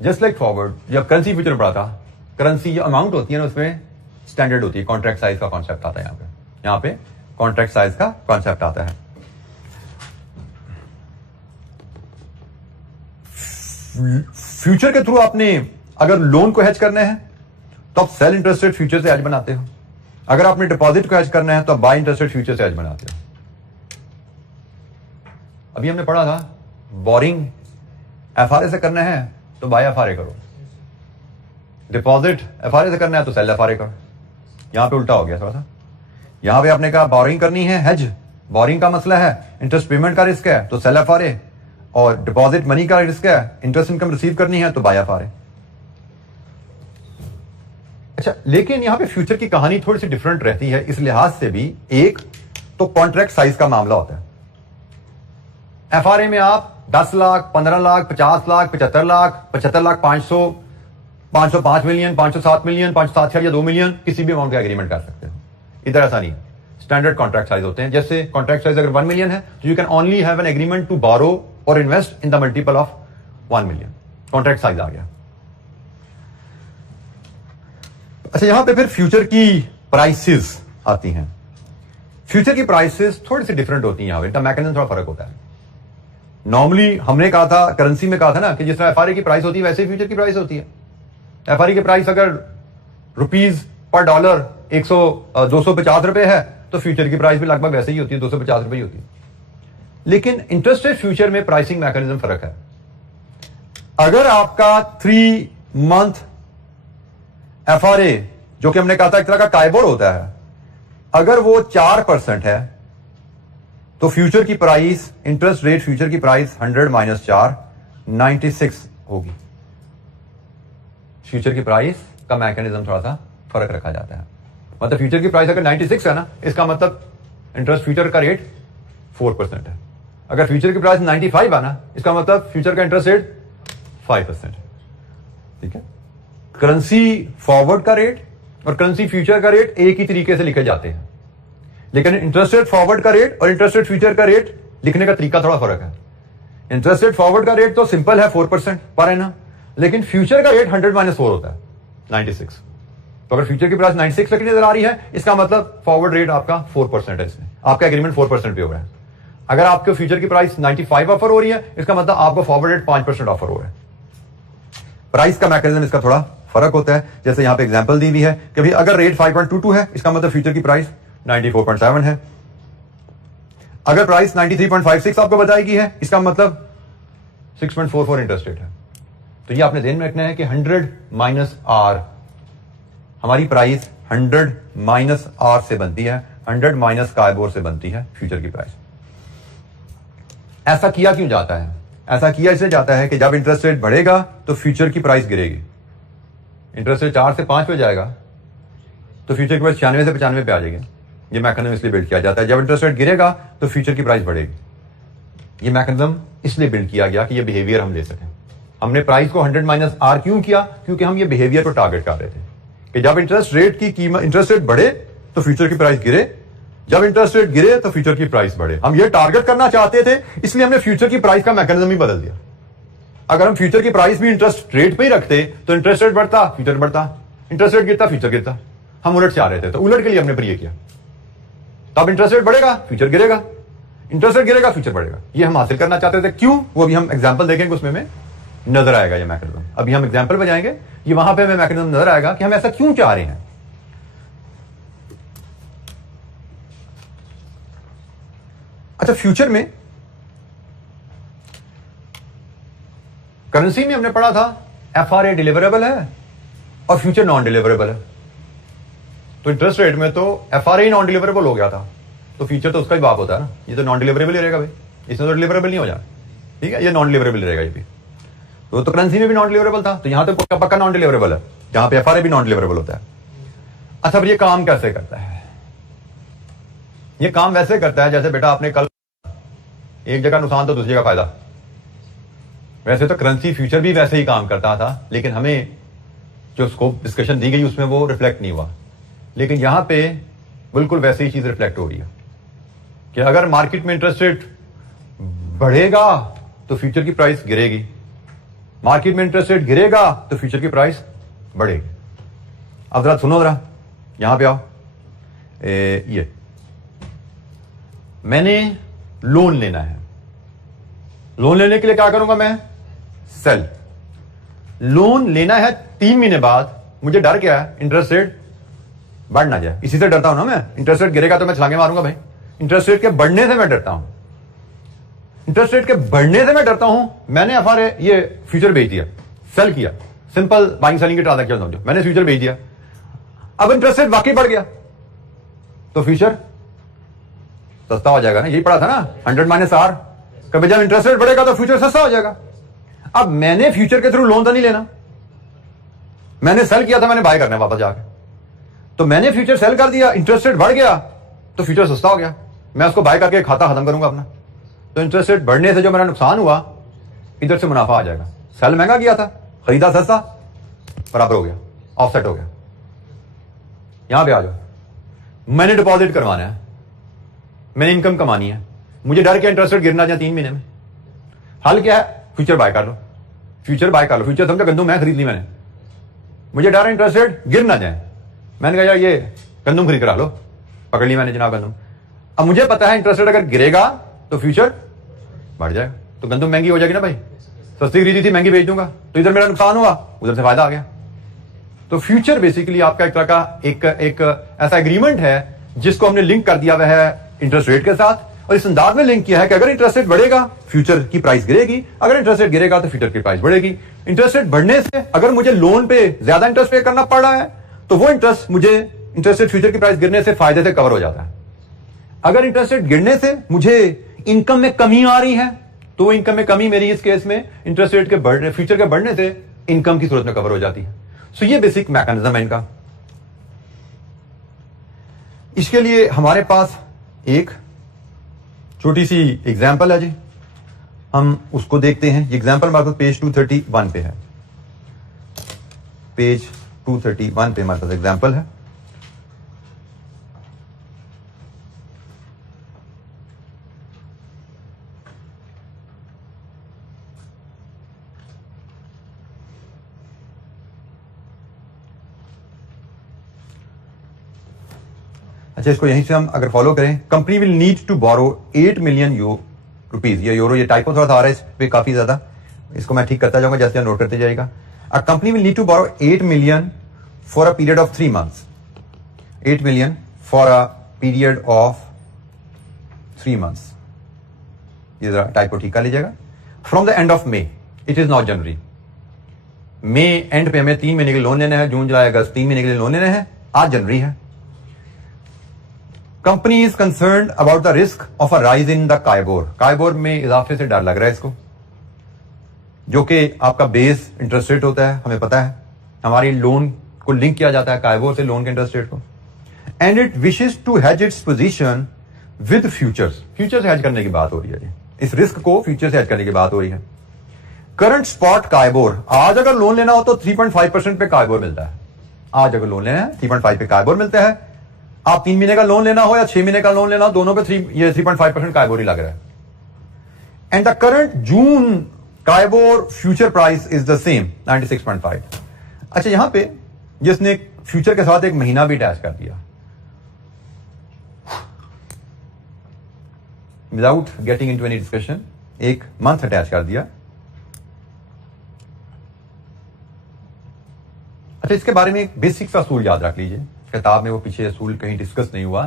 जस्ट लाइक फॉरवर्ड, जब करेंसी फ्यूचर पढ़ा था, करेंसी जो अमाउंट होती है ना उसमें स्टैंडर्ड होती है, कॉन्ट्रैक्ट साइज का कॉन्सेप्ट आता है यहां पे कॉन्ट्रैक्ट साइज का कॉन्सेप्ट आता है। फ्यूचर के थ्रू आपने अगर लोन को हेज करना है तो आप सेल इंटरेस्ट रेट फ्यूचर से हेज बनाते हो, अगर आपने डिपॉजिट को हेज करना है तो आप बाय इंटरेस्ट रेट फ्यूचर से हेज बनाते हो। अभी हमने पढ़ा था बोरिंग FRA से करना है तो बाय FRA करो, डिपॉजिट FRA से करना है तो सेल FRA करो। यहां पे उल्टा हो गया थोड़ा सा, यहां पे आपने कहा बोरिंग करनी है हेज, बोरिंग का मसला है, इंटरेस्ट पेमेंट का रिस्क है तो सेल FRA, और डिपॉजिट मनी का रिस्क है, इंटरेस्ट इनकम रिसीव करनी है तो बाय FRA। अच्छा, लेकिन यहां पे फ्यूचर की कहानी थोड़ी सी डिफरेंट रहती है इस लिहाज से भी, एक तो कॉन्ट्रैक्ट साइज का मामला होता है। FRA में आप 10 लाख, 15 लाख, 50 लाख, 75 लाख, 75 लाख 500, 505 मिलियन, 507 मिलियन, 507 या 2 मिलियन, किसी भी अमाउंट का एग्रीमेंट कर सकते हो। इधर ऐसा नहीं, स्टैंडर्ड कॉन्ट्रैक्ट साइज होते हैं। जैसे कॉन्ट्रैक्ट साइज अगर 1 मिलियन है तो you can only have an agreement to borrow और invest in the multiple of 1 million. Contract size आ गया। अच्छा, यहां पे फिर फ्यूचर की प्राइसेस आती हैं। फ्यूचर की प्राइसेस थोड़ी सी डिफरेंट होती हैं, यहां पे इनका मैकेनिज्म थोड़ा फर्क होता है। नॉर्मली हमने कहा था, करेंसी में कहा था ना कि जिस तरह एफआरए की प्राइस होती है वैसे ही फ्यूचर की प्राइस होती है। एफआरए की प्राइस अगर रुपीज पर डॉलर 250 रुपए है तो फ्यूचर की प्राइस भी लगभग वैसे ही होती है, 250 रुपए ही होती है। लेकिन इंटरेस्ट रेट फ्यूचर में प्राइसिंग मैकेनिज्म फर्क है। अगर आपका 3 मंथ एफआरए, जो कि हमने कहा था एक तरह का टाइबोर होता है, अगर वो 4% है तो फ्यूचर की प्राइस, इंटरेस्ट रेट फ्यूचर की प्राइस 100 माइनस 4 96 होगी। फ्यूचर की प्राइस का मैकेनिज्म थोड़ा सा फर्क रखा जाता है। मतलब फ्यूचर की प्राइस अगर 96 है ना, इसका मतलब इंटरेस्ट फ्यूचर का रेट 4% है। अगर फ्यूचर की प्राइस 95 है ना, इसका मतलब फ्यूचर का इंटरेस्ट रेट 5% है। ठीक है। करेंसी फॉरवर्ड का रेट और करेंसी फ्यूचर का रेट एक ही तरीके से लिखे जाते हैं, लेकिन इंटरेस्ट रेट फॉरवर्ड का रेट और इंटरेस्ट रेट फ्यूचर का रेट लिखने का तरीका थोड़ा फर्क है। इंटरेस्ट रेट फॉरवर्ड का रेट तो सिंपल है 4% पर एनम, लेकिन फ्यूचर का रेट 100 माइनस 4 होता है 96। तो अगर फ्यूचर की प्राइस 96 लिखी नजर आ रही है, इसका मतलब फॉरवर्ड रेट आपका 4% है। इसमें आपका एग्रीमेंट 4% पे हो रहा है। अगर आपके फ्यूचर की प्राइस 95 ऑफर हो रही है, इसका मतलब आपको फॉरवर्ड रेट 5% ऑफर हो रहा है। प्राइस का मैकेनिज्म इसका थोड़ा फर्क होता है। जैसे यहां पे एग्जांपल दी हुई है कि भाई अगर रेट 5.22 है, इसका मतलब फ्यूचर की प्राइस 94.7 है। अगर प्राइस 93.56 आपको बताएगी है, इसका मतलब 6.44 इंटरेस्ट रेट है। तो ये आपने ध्यान में रखना है कि 100 माइनस आर, हमारी प्राइस 100 माइनस आर से बनती है, 100 माइनस काइबोर से बनती है फ्यूचर की प्राइस। ऐसा किया क्यों जाता है? ऐसा किया इसलिए जाता है कि जब इंटरेस्ट रेट बढ़ेगा तो फ्यूचर की प्राइस गिरेगी। इंटरेस्ट रेट 4 से 5 पे जाएगा तो फ्यूचर की प्राइस 96 से 95 पे आ जाएगी। ये मैकेनिज्म इसलिए बिल्ड किया जाता है। जब इंटरेस्ट रेट गिरेगा तो फ्यूचर की प्राइस बढ़ेगी। ये मैकेनिज्म इसलिए बिल्ड किया गया कि ये बिहेवियर हम ले सकें। हमने प्राइस को 100 माइनस आर क्यों किया? क्योंकि हम ये बिहेवियर को टारगेट कर रहे थे कि जब इंटरेस्ट रेट की कीमत, इंटरेस्ट रेट बढ़े तो फ्यूचर की प्राइस गिरे, जब इंटरेस्ट रेट गिरे तो फ्यूचर की प्राइस बढ़े। हम ये टारगेट करना चाहते थे, इसलिए हमने फ्यूचर की प्राइस का मैकेनिज्म ही बदल दिया। अगर हम फ्यूचर की प्राइस भी इंटरेस्ट रेट पे ही रखते तो इंटरेस्ट रेट बढ़ता, फ्यूचर बढ़ता, इंटरेस्ट रेट गिरता, फ्यूचर गिरता। हम उलट चाह रहे थे, तो उलट के लिए हमने फिर ये किया। तब इंटरेस्ट रेट बढ़ेगा, फ्यूचर गिरेगा, इंटरेस्ट रेट गिरेगा, फ्यूचर बढ़ेगा। ये हम हासिल करना चाहते थे। क्यों? वो अभी हम एग्जाम्पल देखेंगे, उसमें में नजर आएगा ये मैकेनिज्म। अभी हम एग्जाम्पल पे जाएंगे, ये वहां पे हमें मैकेनिज्म नजर आएगा कि हम ऐसा क्यों चाह रहे हैं। अच्छा, फ्यूचर में करेंसी में हमने पढ़ा था एफआरए डिलीवरेबल है और फ्यूचर नॉन डिलीवरेबल है। तो इंटरेस्ट रेट में तो एफआरए नॉन डिलीवरेबल हो गया था, तो फ्यूचर तो उसका ही बाप होता है ना। ये तो नॉन डिलीवरेबल ही रहेगा भाई, इसमें तो डिलीवरेबल नहीं हो जाए। ठीक है, ये नॉन डिलीवरेबल रहेगा। ये भी तो करेंसी में भी नॉन डिलीवरेबल था, तो यहां तो पक्का नॉन डिलीवरेबल है, जहां पे एफआरए भी नॉन डिलीवरेबल होता है। अच्छा, अब ये काम कैसे करता है? ये काम वैसे करता है जैसे बेटा आपने कल एक जगह नुकसान तो दूसरी जगह फायदा। वैसे तो करेंसी फ्यूचर भी वैसे ही काम करता था, लेकिन हमें जो स्कोप डिस्कशन दी गई उसमें वो रिफ्लेक्ट नहीं हुआ। लेकिन यहां पे बिल्कुल वैसे ही चीज रिफ्लेक्ट हो रही है कि अगर मार्केट में इंटरेस्ट रेट बढ़ेगा तो फ्यूचर की प्राइस गिरेगी, मार्केट में इंटरेस्ट रेट गिरेगा तो फ्यूचर की प्राइस बढ़ेगी। अब जरा सुनो, जरा यहां पे आओ। ये मैंने लोन लेना है। लोन लेने के लिए क्या करूंगा मैं? सेल। लोन लेना है 3 महीने बाद। मुझे डर क्या है? इंटरेस्ट रेट बढ़ ना जाए, इसी से डरता हूं ना मैं। इंटरेस्ट रेट गिरेगा तो मैं छलांगे मारूंगा भाई। इंटरेस्ट रेट के बढ़ने से मैं डरता हूं, इंटरेस्ट रेट के बढ़ने से मैं डरता हूं। मैंने एफआरए ये फ्यूचर बेच दिया, सेल किया, सिंपल बाइंग सेलिंग की ट्रांजैक्शन समझो। मैंने फ्यूचर बेच दिया, अब इंटरेस्ट रेट वाकई बढ़ गया तो फ्यूचर सस्ता हो जाएगा ना। यही पढ़ा था ना, 100 माइनस आर। कभी जब इंटरेस्ट रेट बढ़ेगा तो फ्यूचर सस्ता हो जाएगा। अब मैंने फ्यूचर के थ्रू लोन तो नहीं लेना, मैंने सेल किया था, मैंने बाय करना है वापस जाकर। तो मैंने फ्यूचर सेल कर दिया, इंटरेस्ट रेट बढ़ गया तो फ्यूचर सस्ता हो गया, मैं उसको बाय करके खाता खत्म करूंगा अपना। तो इंटरेस्ट रेट बढ़ने से जो मेरा नुकसान हुआ इधर से मुनाफा आ जाएगा। सेल महंगा किया था, खरीदा सस्ता, बराबर हो गया, ऑफसेट हो गया। यहां पे आ जाओ, मैंने डिपॉजिट करवाना है, मैंने इनकम कमानी है, मुझे डर के इंटरेस्ट रेट गिरना जाए 3 महीने में। हल क्या है? फ्यूचर बाय कर लो, फ्यूचर बाय कर लो। फ्यूचर समझो गंदम मैं खरीद ली मैंने, मुझे डर है इंटरेस्ट रेट गिर ना जाए, मैंने कहा यार ये गंदम खरीद करा लो, पकड़ ली मैंने जनाब गंदम। अब मुझे पता है इंटरेस्ट रेट अगर गिरेगा तो फ्यूचर बढ़ जाएगा, तो गंदम महंगी हो जाएगी ना भाई, सस्ती खरीदी थी महंगी बेच दूंगा, तो इधर मेरा नुकसान हुआ, उधर से फायदा आ गया। तो फ्यूचर बेसिकली आपका एक तरह का एक ऐसा एग्रीमेंट है जिसको हमने लिंक कर दिया हुआ है इंटरेस्ट रेट के साथ, और इस अंदाज में लिंक किया है कि अगर इंटरेस्ट रेट बढ़ेगा फ्यूचर की प्राइस गिरेगी, अगर इंटरेस्ट रेट गिरेगा तो फ्यूचर की प्राइस बढ़ेगी। इंटरेस्ट रेट बढ़ने से अगर मुझे लोन पे ज्यादा इंटरेस्ट पे करना पड़ रहा है तो वो इंटरेस्ट मुझे इंटरेस्ट रेट फ्यूचर की प्राइस गिरने से फायदे से कवर हो जाता है। अगर इंटरेस्ट रेट गिरने से मुझे इनकम में कमी आ रही है तो वो इनकम में कमी मेरी इस केस में इंटरेस्ट रेट के बढ़ने, फ्यूचर के बढ़ने से इनकम की सूरत में कवर हो जाती है। सो ये बेसिक मैकेनिज्म है इनका। इसके लिए हमारे पास एक छोटी सी एग्जांपल है जी, हम उसको देखते हैं। ये एग्जांपल हमारे पास पेज 231 पे है, पेज 231 पे हमारे पास एग्जांपल है। अच्छा, इसको यहीं से हम अगर फॉलो करें, company will need to borrow 8 million rupees, ये यूरो, ये टाइपो थोड़ा सा आ रहा है इस पे काफी ज्यादा, इसको मैं ठीक करता जाऊंगा जैसे आप नोट करते जाएगा। A company will need to borrow 8 million for a period of 3 months, 8 million for a period of 3 months, ये जरा टाइपो ठीक कर लीजिएगा। From the end of May, it is not January, May end पे हमें 3 महीने के लोन लेना है, जून जुलाई अगस्त 3 महीने के लिए लोन लेने हैं, आज जनवरी है। Company is concern about the risk of a rise in the KIBOR, KIBOR में इजाफे से डर लग रहा है इसको, जो कि आपका बेस इंटरेस्ट रेट होता है, हमें पता है हमारी लोन को लिंक किया जाता है काइबोर से, लोन के इंटरेस्ट रेट को। And it wishes to hedge its position with futures, future से हेज करने की बात हो रही है, इस रिस्क को फ्यूचर से हेज करने की बात हो रही है। करंट स्पॉट काइबोर, आज अगर लोन लेना हो तो 3.5% पे काइबोर मिलता है, आज अगर लोन लेना है 3.5 पे काइबोर मिलता है। आप 3 महीने का लोन लेना हो या 6 महीने का लोन लेना हो, दोनों पे 3.5% काइबोर ही लग रहा है। And the current June KIBOR future price is the same 96.5। अच्छा, यहां पे जिसने फ्यूचर के साथ एक महीना भी अटैच कर दिया without getting into any discussion, एक मंथ अटैच कर दिया। अच्छा, इसके बारे में एक बेसिक सा असूल याद रख लीजिए, किताब में वो पीछे असूल कहीं डिस्कस नहीं हुआ,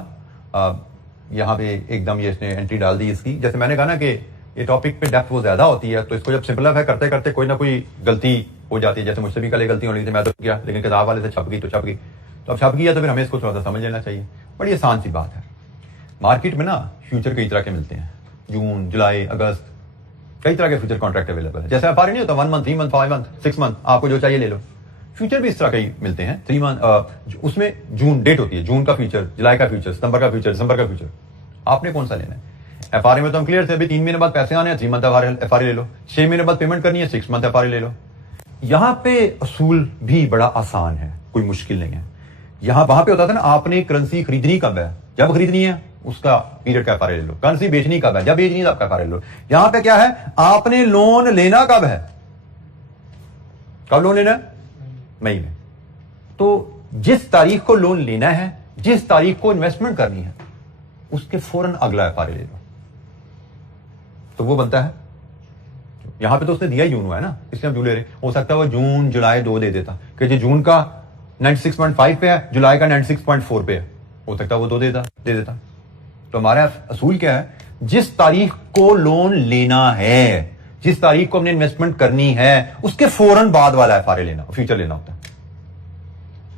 यहां पे एकदम ये इसने एंट्री डाल दी इसकी। जैसे मैंने कहा ना कि ये टॉपिक पे डेप्थ वो ज्यादा होती है, तो इसको जब सिंपलीफाई करते करते कोई ना कोई गलती हो जाती है, जैसे मुझसे भी कल एक गलती होनी थी, मैं तो किया, लेकिन किताब वाले से छप गई तो छप गई, तो अब छप गई है तो फिर हमें इसको थोड़ा सा समझ लेना चाहिए। बड़ी आसान सी बात है। मार्केट में ना फ्यूचर कई तरह के मिलते हैं, जून जुलाई अगस्त, कई तरह के फ्यूचर कॉन्ट्रैक्ट अवेलेबल है। जैसे एफआरए नहीं होता 1 मंथ 3 मंथ 5 मंथ 6 मंथ, आपको जो चाहिए ले लो, फ्यूचर भी इस तरह के ही मिलते हैं। 3 मंथ, उसमें जून डेट होती है, जून का फ्यूचर, जुलाई का फ्यूचर, सितंबर का फ्यूचर, दिसंबर का फ्यूचर, आपने कौन सा लेना है। एफआरए में तो हम क्लियर थे, अभी 3 महीने बाद पैसे आने हैं, 3 मंथ एफआरए ले लो, 6 महीने बाद पेमेंट करनी है, 6 मंथ एफआरए ले लो। यहां पे असूल भी बड़ा आसान है, कोई मुश्किल नहीं है। वहां पे होता था ना, आपने करेंसी खरीदनी कब है, जब खरीदनी है उसका पीरियड का एफआरए ले लो, करेंसी बेचनी कब है, जब बेचनी है आपका एफआरए ले लो। यहां पे क्या है, आपने लोन लेना कब है, कब लोन लेना है, मई में। तो जिस तारीख को लोन लेना है, जिस तारीख को इन्वेस्टमेंट करनी है, उसके फौरन अगला एफआरए ले लो, तो वो बनता है। यहां पे तो उसने दिया ही जून हुआ है ना, इसलिए हम जून ले रहे। हो सकता है वो जून जुलाई 2 दे देता कि जी जून का 96.5 पे है, जुलाई का 96.4 पे है, हो सकता है वो 2 दे देता। तो हमारा असूल क्या है, जिस तारीख को लोन लेना है, जिस तारीख को हमने इन्वेस्टमेंट करनी है, उसके फौरन बाद वाला एफआरए लेना, फ्यूचर लेना होता है।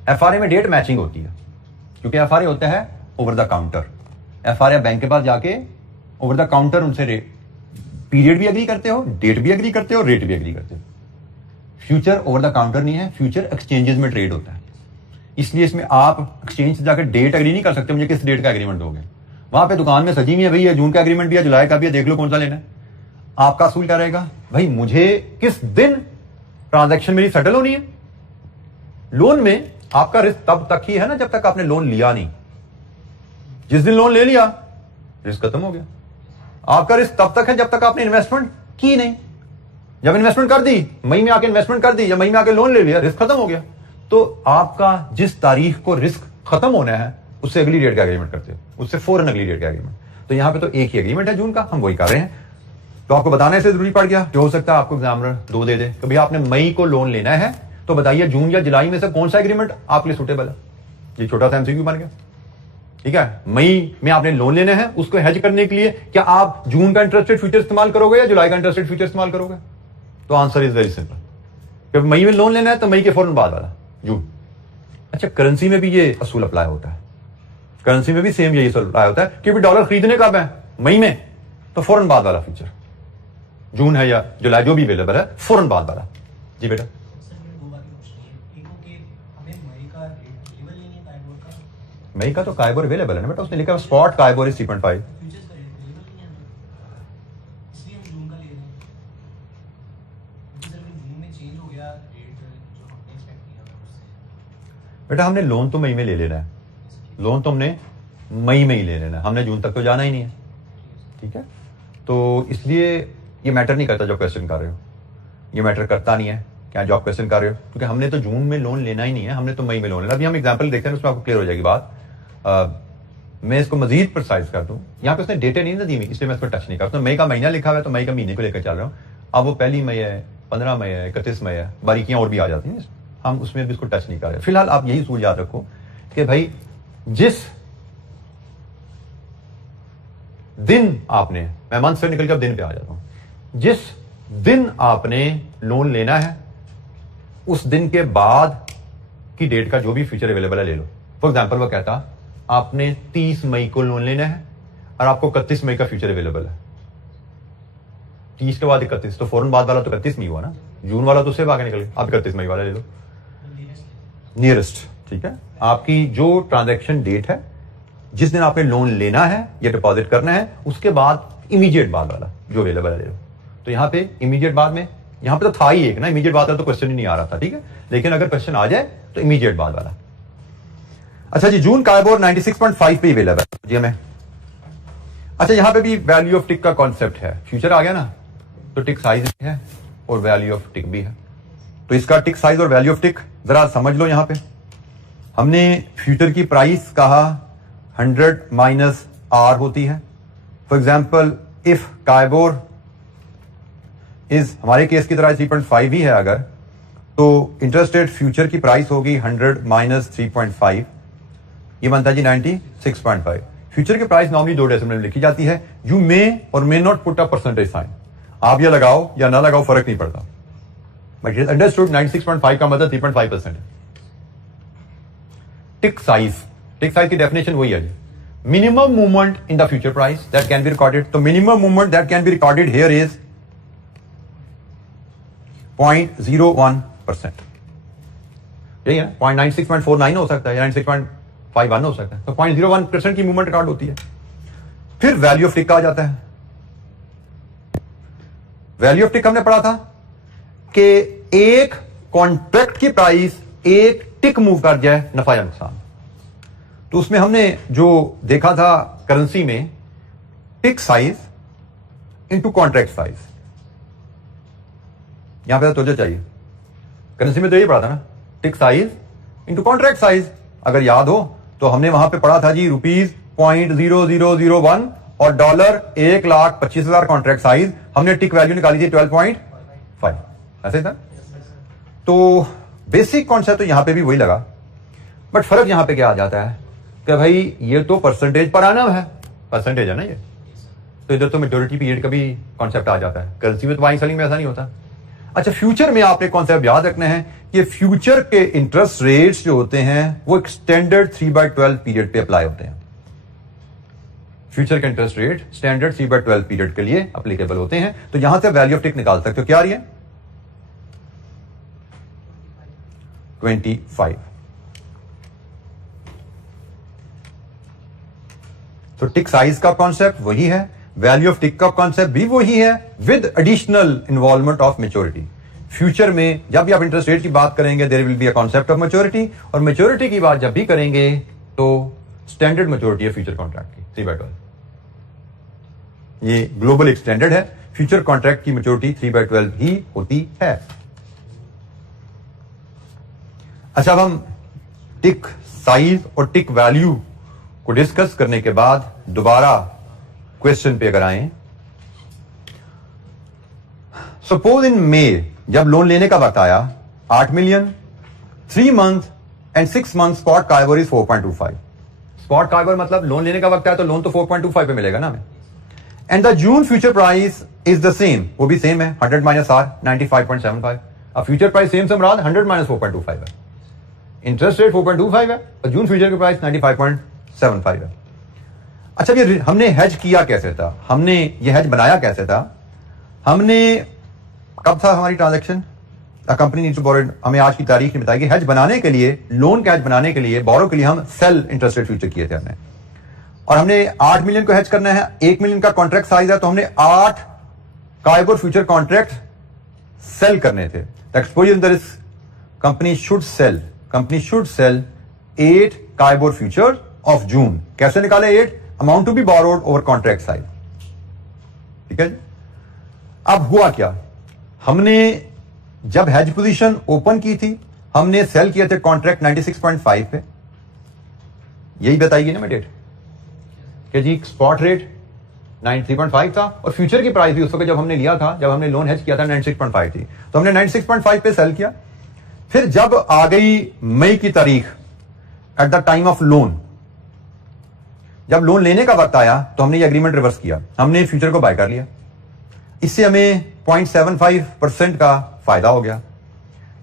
एफआरए में डेट मैचिंग होती है, क्योंकि एफआरए होता है over the counter. FRA bank के पास जाके ओवर द काउंटर उनसे रेट, पीरियड भी एग्री करते हो, डेट भी एग्री करते हो, रेट भी एग्री करते हो। फ्यूचर ओवर द काउंटर नहीं है, फ्यूचर एक्सचेंजेस में ट्रेड होता है, इसलिए इसमें आप एक्सचेंज से जाकर डेट एग्री नहीं कर सकते, मुझे किस डेट का एग्रीमेंट दोगे। वहां पे दुकान में सजी हुई है, भाई ये जून का एग्रीमेंट भी है, जुलाई का भी है, देख लो कौन सा लेना है। आपका असूल क्या रहेगा, भाई मुझे किस दिन ट्रांजैक्शन मेरी सेटल होनी है। लोन में आपका रिस्क तब तक ही है ना जब तक आपने लोन लिया नहीं। जिस दिन लोन ले लिया रिस्क खत्म हो गया। आपका रिस्क तब तक है जब तक आपने इन्वेस्टमेंट की नहीं। जब इन्वेस्टमेंट कर दी, मई में आके इन्वेस्टमेंट कर दी या मई में आके लोन ले लिया, रिस्क खत्म हो गया। तो आपका जिस तारीख को रिस्क खत्म होना है उससे अगली डेट का एग्रीमेंट करते हो, उससे फौरन अगली डेट का एग्रीमेंट। तो यहां पे तो एक ही एग्रीमेंट है जून का, हम वही कर रहे हैं। तो आपको बताने से जरूरी पड़ गया कि हो सकता है आपको एग्जामिनर 2 दे दे कि भाई आपने मई को लोन लेना है, तो बताइए जून या जुलाई में से कौन सा एग्रीमेंट आपके लिए सुटेबल है। ये छोटा सा एमसीक्यू बन गया। ठीक है, मई में आपने लोन लेना है, उसको हेज करने के लिए क्या आप जून का इंटरेस्ट रेट फ्यूचर इस्तेमाल करोगे या जुलाई का इंटरेस्ट रेट फ्यूचर इस्तेमाल करोगे। तो आंसर इज वेरी सिंपल, मई में लोन लेना है तो मई के फौरन बाद वाला जून। अच्छा, करेंसी में भी ये असूल अप्लाई होता है। करेंसी में भी सेम यही असूल अप्लाई होता है कि डॉलर खरीदने कब है, मई में, तो फौरन बाद वाला फ्यूचर जून है या जुलाई जो भी अवेलेबल है, फौरन बाद वाला। जी बेटा, मई का तो काइबोर अवेलेबल है ना बेटा, उसने लिखा है स्पॉट काइबोर इज 3.5। बेटा हमने लोन तो मई में ले लेना है, लोन तो हमने मई में ही ले लेना है, हमने जून तक तो जाना ही नहीं है। ठीक है, तो इसलिए ये मैटर नहीं करता जो क्वेश्चन कर रहे हो, ये मैटर करता नहीं है क्या जो आप क्वेश्चन कर रहे हो, क्योंकि हमने तो जून में लोन लेना ही नहीं है, हमने तो मई में लोन लेना। अभी हम एग्जांपल देखते हैं, उसमें आपको क्लियर हो जाएगी बात। मैं इसको मजीद प्रिसाइज कर दूं, यहाँ पे उसने डेटें नहीं ना दी हुई, इसलिए मैं इसको टच नहीं करता। मई का महीना लिखा हुआ है तो मई का महीने को लेकर चल रहा हूँ। अब वो 1 मई है, 15 मई है, 31 मई है, बारीकियां और भी आ जाती हैं, हम उसमें भी इसको टच नहीं कर रहे। फिलहाल आप यही सूल याद रखो कि भाई जिस दिन आपने, मैं मंथ से निकल कर दिन पे आ जाता हूं, जिस दिन आपने लोन लेना है उस दिन के बाद की डेट का जो भी फ्यूचर अवेलेबल है ले लो। फॉर एग्जांपल वो कहता आपने 30 मई को लोन लेना है और आपको 31 मई का फ्यूचर अवेलेबल है। 30 के बाद 31, तो फौरन बाद वाला तो 31 मई हुआ ना, जून वाला तो उससे आगे निकल गया, आप 31 मई वाला ले लो नियरेस्ट। ठीक है, आपकी जो ट्रांजैक्शन डेट है, जिस दिन आपने लोन लेना है या डिपॉजिट करना है, उसके बाद इमीडिएट बाद वाला जो अवेलेबल है ले लो। तो यहां पे इमीडिएट बाद में, यहां पे तो था ही एक ना, इमीडिएट बाद वाला तो क्वेश्चन ही नहीं आ रहा था। ठीक है, लेकिन अगर क्वेश्चन आ जाए तो इमीडिएट बाद वाला। अच्छा जी, जून काइबोर 96.5 पे अवेलेबल जी हमें। अच्छा, यहां पे भी वैल्यू ऑफ टिक का कॉन्सेप्ट है, फ्यूचर आ गया ना, तो टिक साइज भी है और वैल्यू ऑफ टिक भी है। तो इसका टिक साइज और वैल्यू ऑफ टिक जरा समझ लो। यहां पे हमने फ्यूचर की प्राइस कहा 100 माइनस आर होती है। For example if KIBOR is, हमारे केस की तरह 3.5 ही है अगर, तो इंटरेस्ट रेट फ्यूचर की प्राइस होगी 100 माइनस 3.5, ये बनता है जी 96.5। फ्यूचर की प्राइस नॉर्मली 2 डेसिमल में लिखी जाती है। यू मे और may not put a percentage sign, आप ये लगाओ या ना लगाओ फर्क नहीं पड़ता, बट इट अंडरस्टूड 96.5 का मतलब 3.5% है। टिक साइज, टिक साइज की डेफिनेशन वही है जी, minimum movement in the future price that can be recorded. तो minimum movement that can be recorded here is 0.01%। यही है, 0.9649 हो सकता है या 96.51 हो सकता है, तो 0.01% की मूवमेंट रिकॉर्ड होती है। फिर वैल्यू ऑफ टिक आ जाता है। वैल्यू ऑफ टिक हमने पढ़ा था कि एक कॉन्ट्रैक्ट की प्राइस एक टिक मूव कर जाए नफा या नुकसान। तो उसमें हमने जो देखा था करेंसी में, टिक साइज इनटू कॉन्ट्रैक्ट साइज, यहां पे तो चाहिए, करेंसी में तो यही पढ़ा था ना, टिक साइज इनटू कॉन्ट्रैक्ट साइज। अगर याद हो तो हमने वहां पे पढ़ा था जी ₹0.0001 और $1,25,000 कॉन्ट्रैक्ट साइज, हमने टिक वैल्यू निकाली थी 12.5, ऐसे था। तो बेसिक कॉन्सेप्ट तो यहां पे भी वही लगा, बट फर्क यहां पे क्या आ जाता है कि भाई ये तो परसेंटेज पर आना है, परसेंटेज है ना ये, तो इधर तो मेच्योरिटी पीरियड का भी कॉन्सेप्ट आ जाता है। करेंसी में तो बाइंग सेलिंग में ऐसा नहीं होता। अच्छा, फ्यूचर में आपने कॉन्सेप्ट याद रखना है कि फ्यूचर के इंटरेस्ट रेट्स जो होते हैं वो स्टैंडर्ड 3/12 पीरियड पे अप्लाई होते हैं। फ्यूचर के इंटरेस्ट रेट स्टैंडर्ड 3/12 पीरियड के लिए अप्लीकेबल होते हैं। तो यहां से वैल्यू ऑफ टिक निकाल सकते हो, क्या आ रही है 25। तो टिक साइज का कॉन्सेप्ट वही है, वैल्यू ऑफ टिक का कॉन्सेप्ट भी वही है with additional involvement of maturity. Future में जब भी आप इंटरेस्ट रेट की बात करेंगे there will be a concept of maturity, और मेच्योरिटी की बात जब भी करेंगे तो स्टैंडर्ड मेच्योरिटी है फ्यूचर कॉन्ट्रैक्ट की 3/12। ये ग्लोबल एक स्टैंडर्ड है, फ्यूचर कॉन्ट्रैक्ट की मेच्योरिटी 3/12 ही होती है। अच्छा, अब हम टिक साइज और टिक वैल्यू को डिस्कस करने के बाद दोबारा क्वेश्चन पे अगर आए, सपोज इन मई जब लोन लेने का वक्त आया 8 million, 3 month and 6 month spot काइबर is 4.25। Spot काइबर मतलब लोन लेने का वक्त आया तो लोन तो 4.25 पे मिलेगा ना हमें। And the June future price is the same, वो भी सेम है 100 माइनस आर 95.75। अब फ्यूचर प्राइस सेम से मुराद 100 माइनस 4.25 है, इंटरेस्ट रेट 4.25 है और जून फ्यूचर की प्राइस 95.75 है। अच्छा, ये हमने हेज किया कैसे था, हमने ये हेज बनाया कैसे था, हमने कब था हमारी transaction, company needs to borrow, हमें आज की तारीख नहीं बताएगी। हेज बनाने के लिए, लोन का हेज बनाने के लिए, बोरो के लिए हम सेल इंटरेस्ट रेट फ्यूचर किए थे हमने, और हमने 8 मिलियन को हेज करना है, 1 मिलियन का कॉन्ट्रैक्ट साइज है तो हमने 8 काइबर फ्यूचर कॉन्ट्रैक्ट सेल करने थे। Exposure in the risk, company should sell 8 KIBOR future of June. कैसे निकाले 8? Amount to be borrowed over contract size. ठीक है। अब हुआ क्या, हमने जब हेज पोजीशन ओपन की थी हमने सेल किए थे कॉन्ट्रैक्ट 96.5 पे, यही बताइए ना मैं डेट कि जी स्पॉट रेट 93.5 था और फ्यूचर की प्राइस भी उस वक्त जब हमने लिया था, जब हमने लोन हेज किया था 96.5 थी, तो हमने 96.5 पे सेल किया। फिर जब आ गई मई की तारीख, at the time of loan, जब लोन लेने का वक्त आया तो हमने ये एग्रीमेंट रिवर्स किया, हमने फ्यूचर को बाय कर लिया। इससे हमें 0.75% का फायदा हो गया।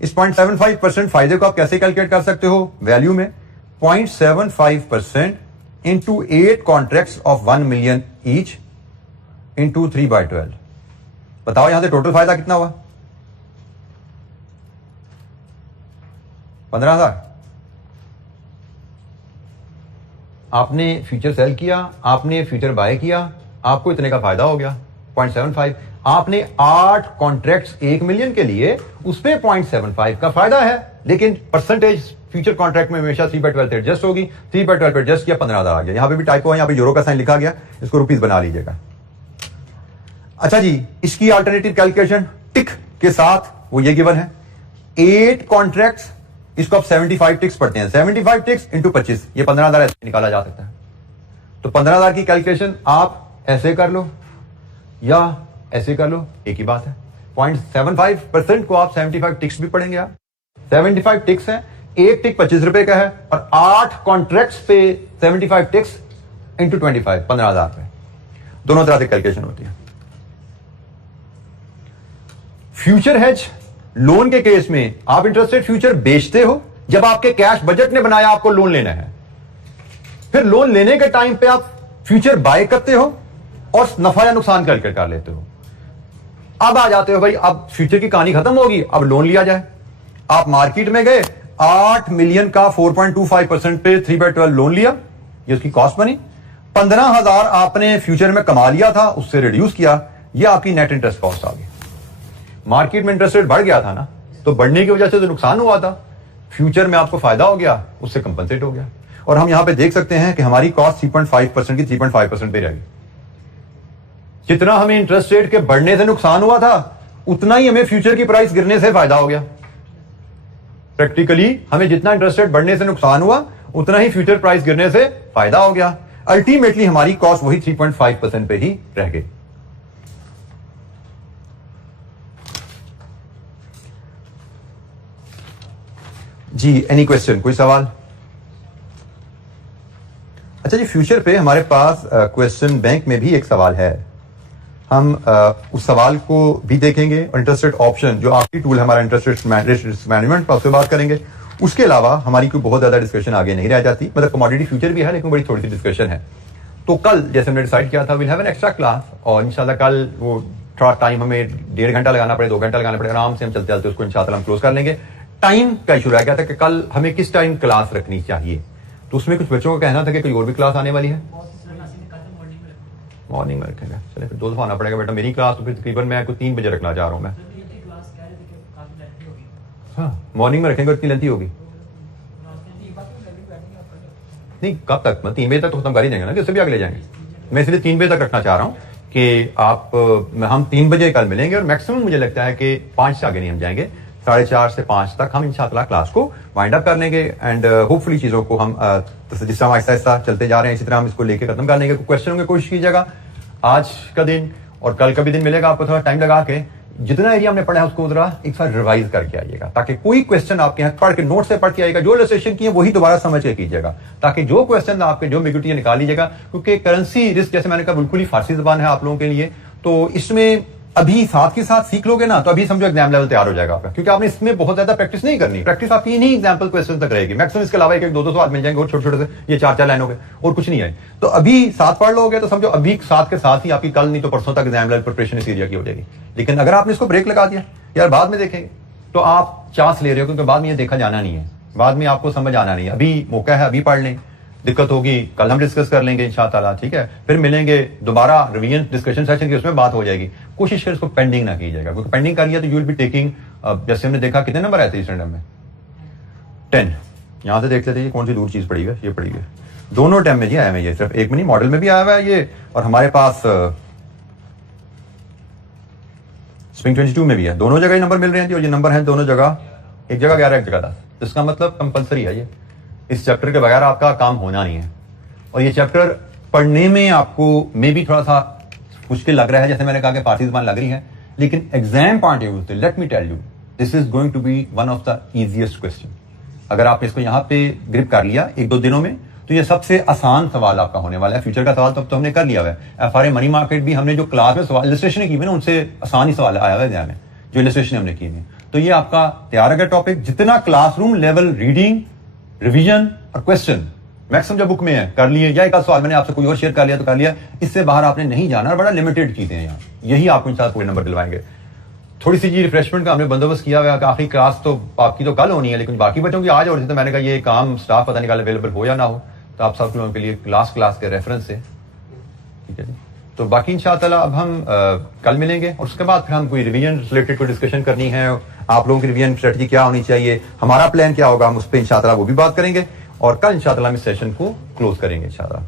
इस 0.75% फायदे को आप कैसे कैलकुलेट कर सकते हो, वैल्यू में 0.75% into 8 contracts of 1 million each into 3/12। बताओ यहां से टोटल फायदा कितना हुआ? 15,000। आपने फ्यूचर सेल किया, आपने फ्यूचर बाय किया, आपको इतने का फायदा हो गया 0.75। आपने 8 कॉन्ट्रैक्ट्स 1 मिलियन के लिए, उस पर 0.75 का फायदा है, लेकिन परसेंटेज फ्यूचर कॉन्ट्रैक्ट में हमेशा 3/12 से एडजस्ट होगी। 3/12 पे एडजस्ट किया, 15,000 आ गया। यहां पे भी टाइपो है, यहां पे यूरो का साइन लिखा गया, इसको रुपीस बना लीजिएगा। अच्छा जी, इसकी अल्टरनेटिव कैलकुलेशन टिक के साथ वो ये गिवन है 8 कॉन्ट्रैक्ट्स, इसको आप 75 टिक्स पढ़ते हैं, 75 टिक्स इंटू 25, ये 15,000 ऐसे निकाला जा सकता है। तो 15,000 की कैलकुलेशन आप ऐसे कर लो या ऐसे कर लो, एक ही बात है। 0.75% को आप 75 टिक्स भी पढ़ेंगे आप। 75 टिक्स है, एक टिक 25 रुपए का है और 8 कॉन्ट्रैक्ट्स पे 75 टिक्स इंटू 25, 15,000 पे। दोनों तरह से कैलकुलेशन होती है। फ्यूचर हेज, लोन के केस में आप इंटरेस्ट रेट फ्यूचर बेचते हो जब आपके कैश बजट ने बनाया आपको लोन लेना है, फिर लोन लेने के टाइम पे आप फ्यूचर बाय करते हो और नफा या नुकसान कैलकुलेट कर लेते हो। अब आ जाते हो भाई, अब फ्यूचर की कहानी खत्म होगी, अब लोन लिया जाए। आप मार्केट में गए, 8 मिलियन का 4.25% पे 3/12 लोन लिया, ये उसकी कॉस्ट बनी। 15,000 आपने फ्यूचर में कमा लिया था, उससे रिड्यूस किया, ये आपकी नेट इंटरेस्ट कॉस्ट आ गई। मार्केट में इंटरेस्ट रेट बढ़ गया था ना, तो बढ़ने की वजह से तो नुकसान हुआ था, फ्यूचर में आपको फायदा हो गया, उससे कंपनसेट हो गया। और हम यहां पे देख सकते हैं कि हमारी कॉस्ट 3.5% की 3.5% पे रहेगी। जितना हमें इंटरेस्ट रेट के बढ़ने से नुकसान हुआ था, उतना ही हमें फ्यूचर की प्राइस गिरने से फायदा हो गया। प्रैक्टिकली हमें जितना इंटरेस्ट रेट बढ़ने से नुकसान हुआ, उतना ही फ्यूचर प्राइस गिरने से फायदा हो गया। अल्टीमेटली हमारी कॉस्ट वही 3.5% पे ही रह गई। जी, एनी क्वेश्चन, कोई सवाल? अच्छा जी, फ्यूचर पे हमारे पास क्वेश्चन बैंक में भी एक सवाल है, हम उस सवाल को भी देखेंगे और इंटरेस्ट रेट ऑप्शन जो आखिरी टूल है हमारा इंटरेस्ट रेट मैनेजमेंट पर, उससे बात करेंगे। उसके अलावा हमारी कोई बहुत ज्यादा डिस्कशन आगे नहीं रह जाती, मतलब कमोडिटी फ्यूचर भी है लेकिन बड़ी थोड़ी सी डिस्कशन है। तो कल जैसे हमने डिसाइड किया था, will have an extra class, और इंशाल्लाह कल वो थोड़ा टाइम हमें 1.5 घंटा लगाना पड़े, 2 घंटा लगाना पड़ेगा, आराम से हम चलते चलते उसको इंशाल्लाह हम क्लोज कर लेंगे। टाइम का इशू रह गया था कि कल हमें किस टाइम क्लास रखनी चाहिए, तो उसमें कुछ बच्चों का कहना था कि कोई और भी क्लास आने वाली है। मॉर्निंग में रखेंगे, चले फिर 2 दफा आना पड़ेगा बेटा मेरी क्लास, तो फिर तकरीबन मैं 3 बजे रखना चाह रहा हूँ मैं। हाँ मॉर्निंग में रखेंगे और इतनी लेंथी होगी नहीं, कब तक? मैं 3 बजे तक तो खत्म कर ही देंगे ना, कि उससे भी आगे ले जाएंगे। मैं इसलिए 3 बजे तक रखना चाह रहा हूँ कि हम 3 बजे कल मिलेंगे, और मैक्सिमम मुझे लगता है कि 5 से आगे नहीं हम जाएंगे, 4:30 से 5 तक हम इंशाअल्लाह क्लास को वाइंड अप कर लेंगे। एंड होपफुली चीज़ों को हम जिस तरह आहिस्ता आहिस्ता चलते जा रहे हैं इसी तरह हम इसको लेके खत्म कर लेंगे। क्वेश्चन होंगे कोशिश कीजिएगा आज का दिन और कल का भी दिन मिलेगा आपको, थोड़ा टाइम लगा के जितना एरिया हमने पढ़ा है उसको जरा एक बार रिवाइज करके आइएगा, ताकि कोई क्वेश्चन आपके यहाँ पढ़ के नोट से पढ़ के आएगा, जो इलस्ट्रेशन की है वही दोबारा समझ के कीजिएगा, ताकि जो क्वेश्चन आपके जो एम्बिग्युइटी निकाल लीजिएगा। क्योंकि करेंसी रिस्क जैसे मैंने कहा बिल्कुल ही फारसी जबान है आप लोगों के लिए, तो इसमें अभी साथ के साथ सीख लोगे ना तो अभी समझो एग्जाम लेवल तैयार हो जाएगा आपका, क्योंकि आपने इसमें बहुत ज्यादा प्रैक्टिस नहीं करनी। प्रैक्टिस आपकी नहीं एग्जाम्पल क्वेश्चन तक रहेगी, मैक्सिमम इसके अलावा 1-2 सवाल मिल जाएंगे और छोटे छोटे से ये 4-4 लाइन हो गए और कुछ नहीं है। तो अभी साथ पढ़ लोगे तो समझो अभी साथ के साथ ही आपकी कल नहीं तो परसों तक एग्जाम लेवल प्रिपरेशन इस एरिया की हो जाएगी। लेकिन अगर आपने इसको ब्रेक लगा दिया यार बाद में देखेंगे, तो आप चांस ले रहे हो, क्योंकि बाद में ये देखा जाना नहीं है, बाद में आपको समझ आना नहीं है। अभी मौका है, अभी पढ़ लें, दिक्कत होगी कल हम डिस्कस कर लेंगे इंशाअल्लाह, ठीक है। फिर मिलेंगे दोबारा रिवीजन डिस्कशन सेशन की, उसमें बात हो जाएगी। कोशिश करें इसको पेंडिंग ना कीजिएगा, क्योंकि पेंडिंग कर लिया तो यू विल बी टेकिंग, जैसे हमने देखा कितने नंबर आए थे इस टर्म में 10। यहां से देख लेते हैं कौन सी दूर चीज पड़ी है, ये पड़ी है दोनों टर्म में जी आया है, ये सिर्फ एक में नहीं मॉडल में भी आया हुआ है ये, और हमारे पास स्प्रिंग 22 में भी है, दोनों जगह ही नंबर मिल रहे हैं जी। और ये नंबर है दोनों जगह, एक जगह 11 एक जगह 10, तो इसका मतलब कंपलसरी है ये, इस चैप्टर के बगैर आपका काम होना नहीं है। और ये चैप्टर पढ़ने में आपको मे भी थोड़ा सा मुश्किल लग रहा है, जैसे मैंने कहा कि फारसी ज़बान लग रही है, लेकिन एग्जाम पॉइंट ऑफ व्यू से let me tell you this is going to be one of the easiest question. अगर आपने इसको यहाँ पे ग्रिप कर लिया 1-2 दिनों में, तो ये सबसे आसान सवाल आपका होने वाला है। फ्यूचर का सवाल तो हमने कर लिया हुआ है, एफआरए मनी मार्केट भी हमने जो क्लास में सवाल इलस्ट्रेशन की हुई ना उनसे आसान ही सवाल आया हुआ है ध्यान में, जो इलस्ट्रेशन हमने की है। तो ये आपका तैयार है टॉपिक, जितना क्लासरूम लेवल रीडिंग रिवीजन और क्वेश्चन मैक्सिमम जो बुक में है कर लिए, या एक सवाल मैंने आपसे कोई और शेयर कर लिया तो कर लिया, इससे बाहर आपने नहीं जाना, और बड़ा लिमिटेड चीजें हैं यहाँ, यही आपको इंशाल्लाह पूरे नंबर दिलवाएंगे। थोड़ी सी जी रिफ्रेशमेंट का हमने बंदोबस्त किया हुआ है, काफी क्लास तो आपकी तो कल होनी है, लेकिन बाकी बच्चों की आज हो रही थी, तो मैंने कहा ये काम स्टाफ पता नहीं कल अवेलेबल हो या ना हो, तो आप सब लोगों के लिए क्लास के रेफरेंस से, ठीक है जी। तो बाकी इंशाअल्लाह अब हम कल मिलेंगे, और उसके बाद फिर हम कोई रिवीजन रिलेटेड कोई डिस्कशन करनी है, आप लोगों की रिवीजन स्ट्रेटजी क्या होनी चाहिए, हमारा प्लान क्या होगा, हम उस पर इंशाअल्लाह वो भी बात करेंगे, और कल इंशाअल्लाह हम इस सेशन को क्लोज करेंगे इंशाअल्लाह।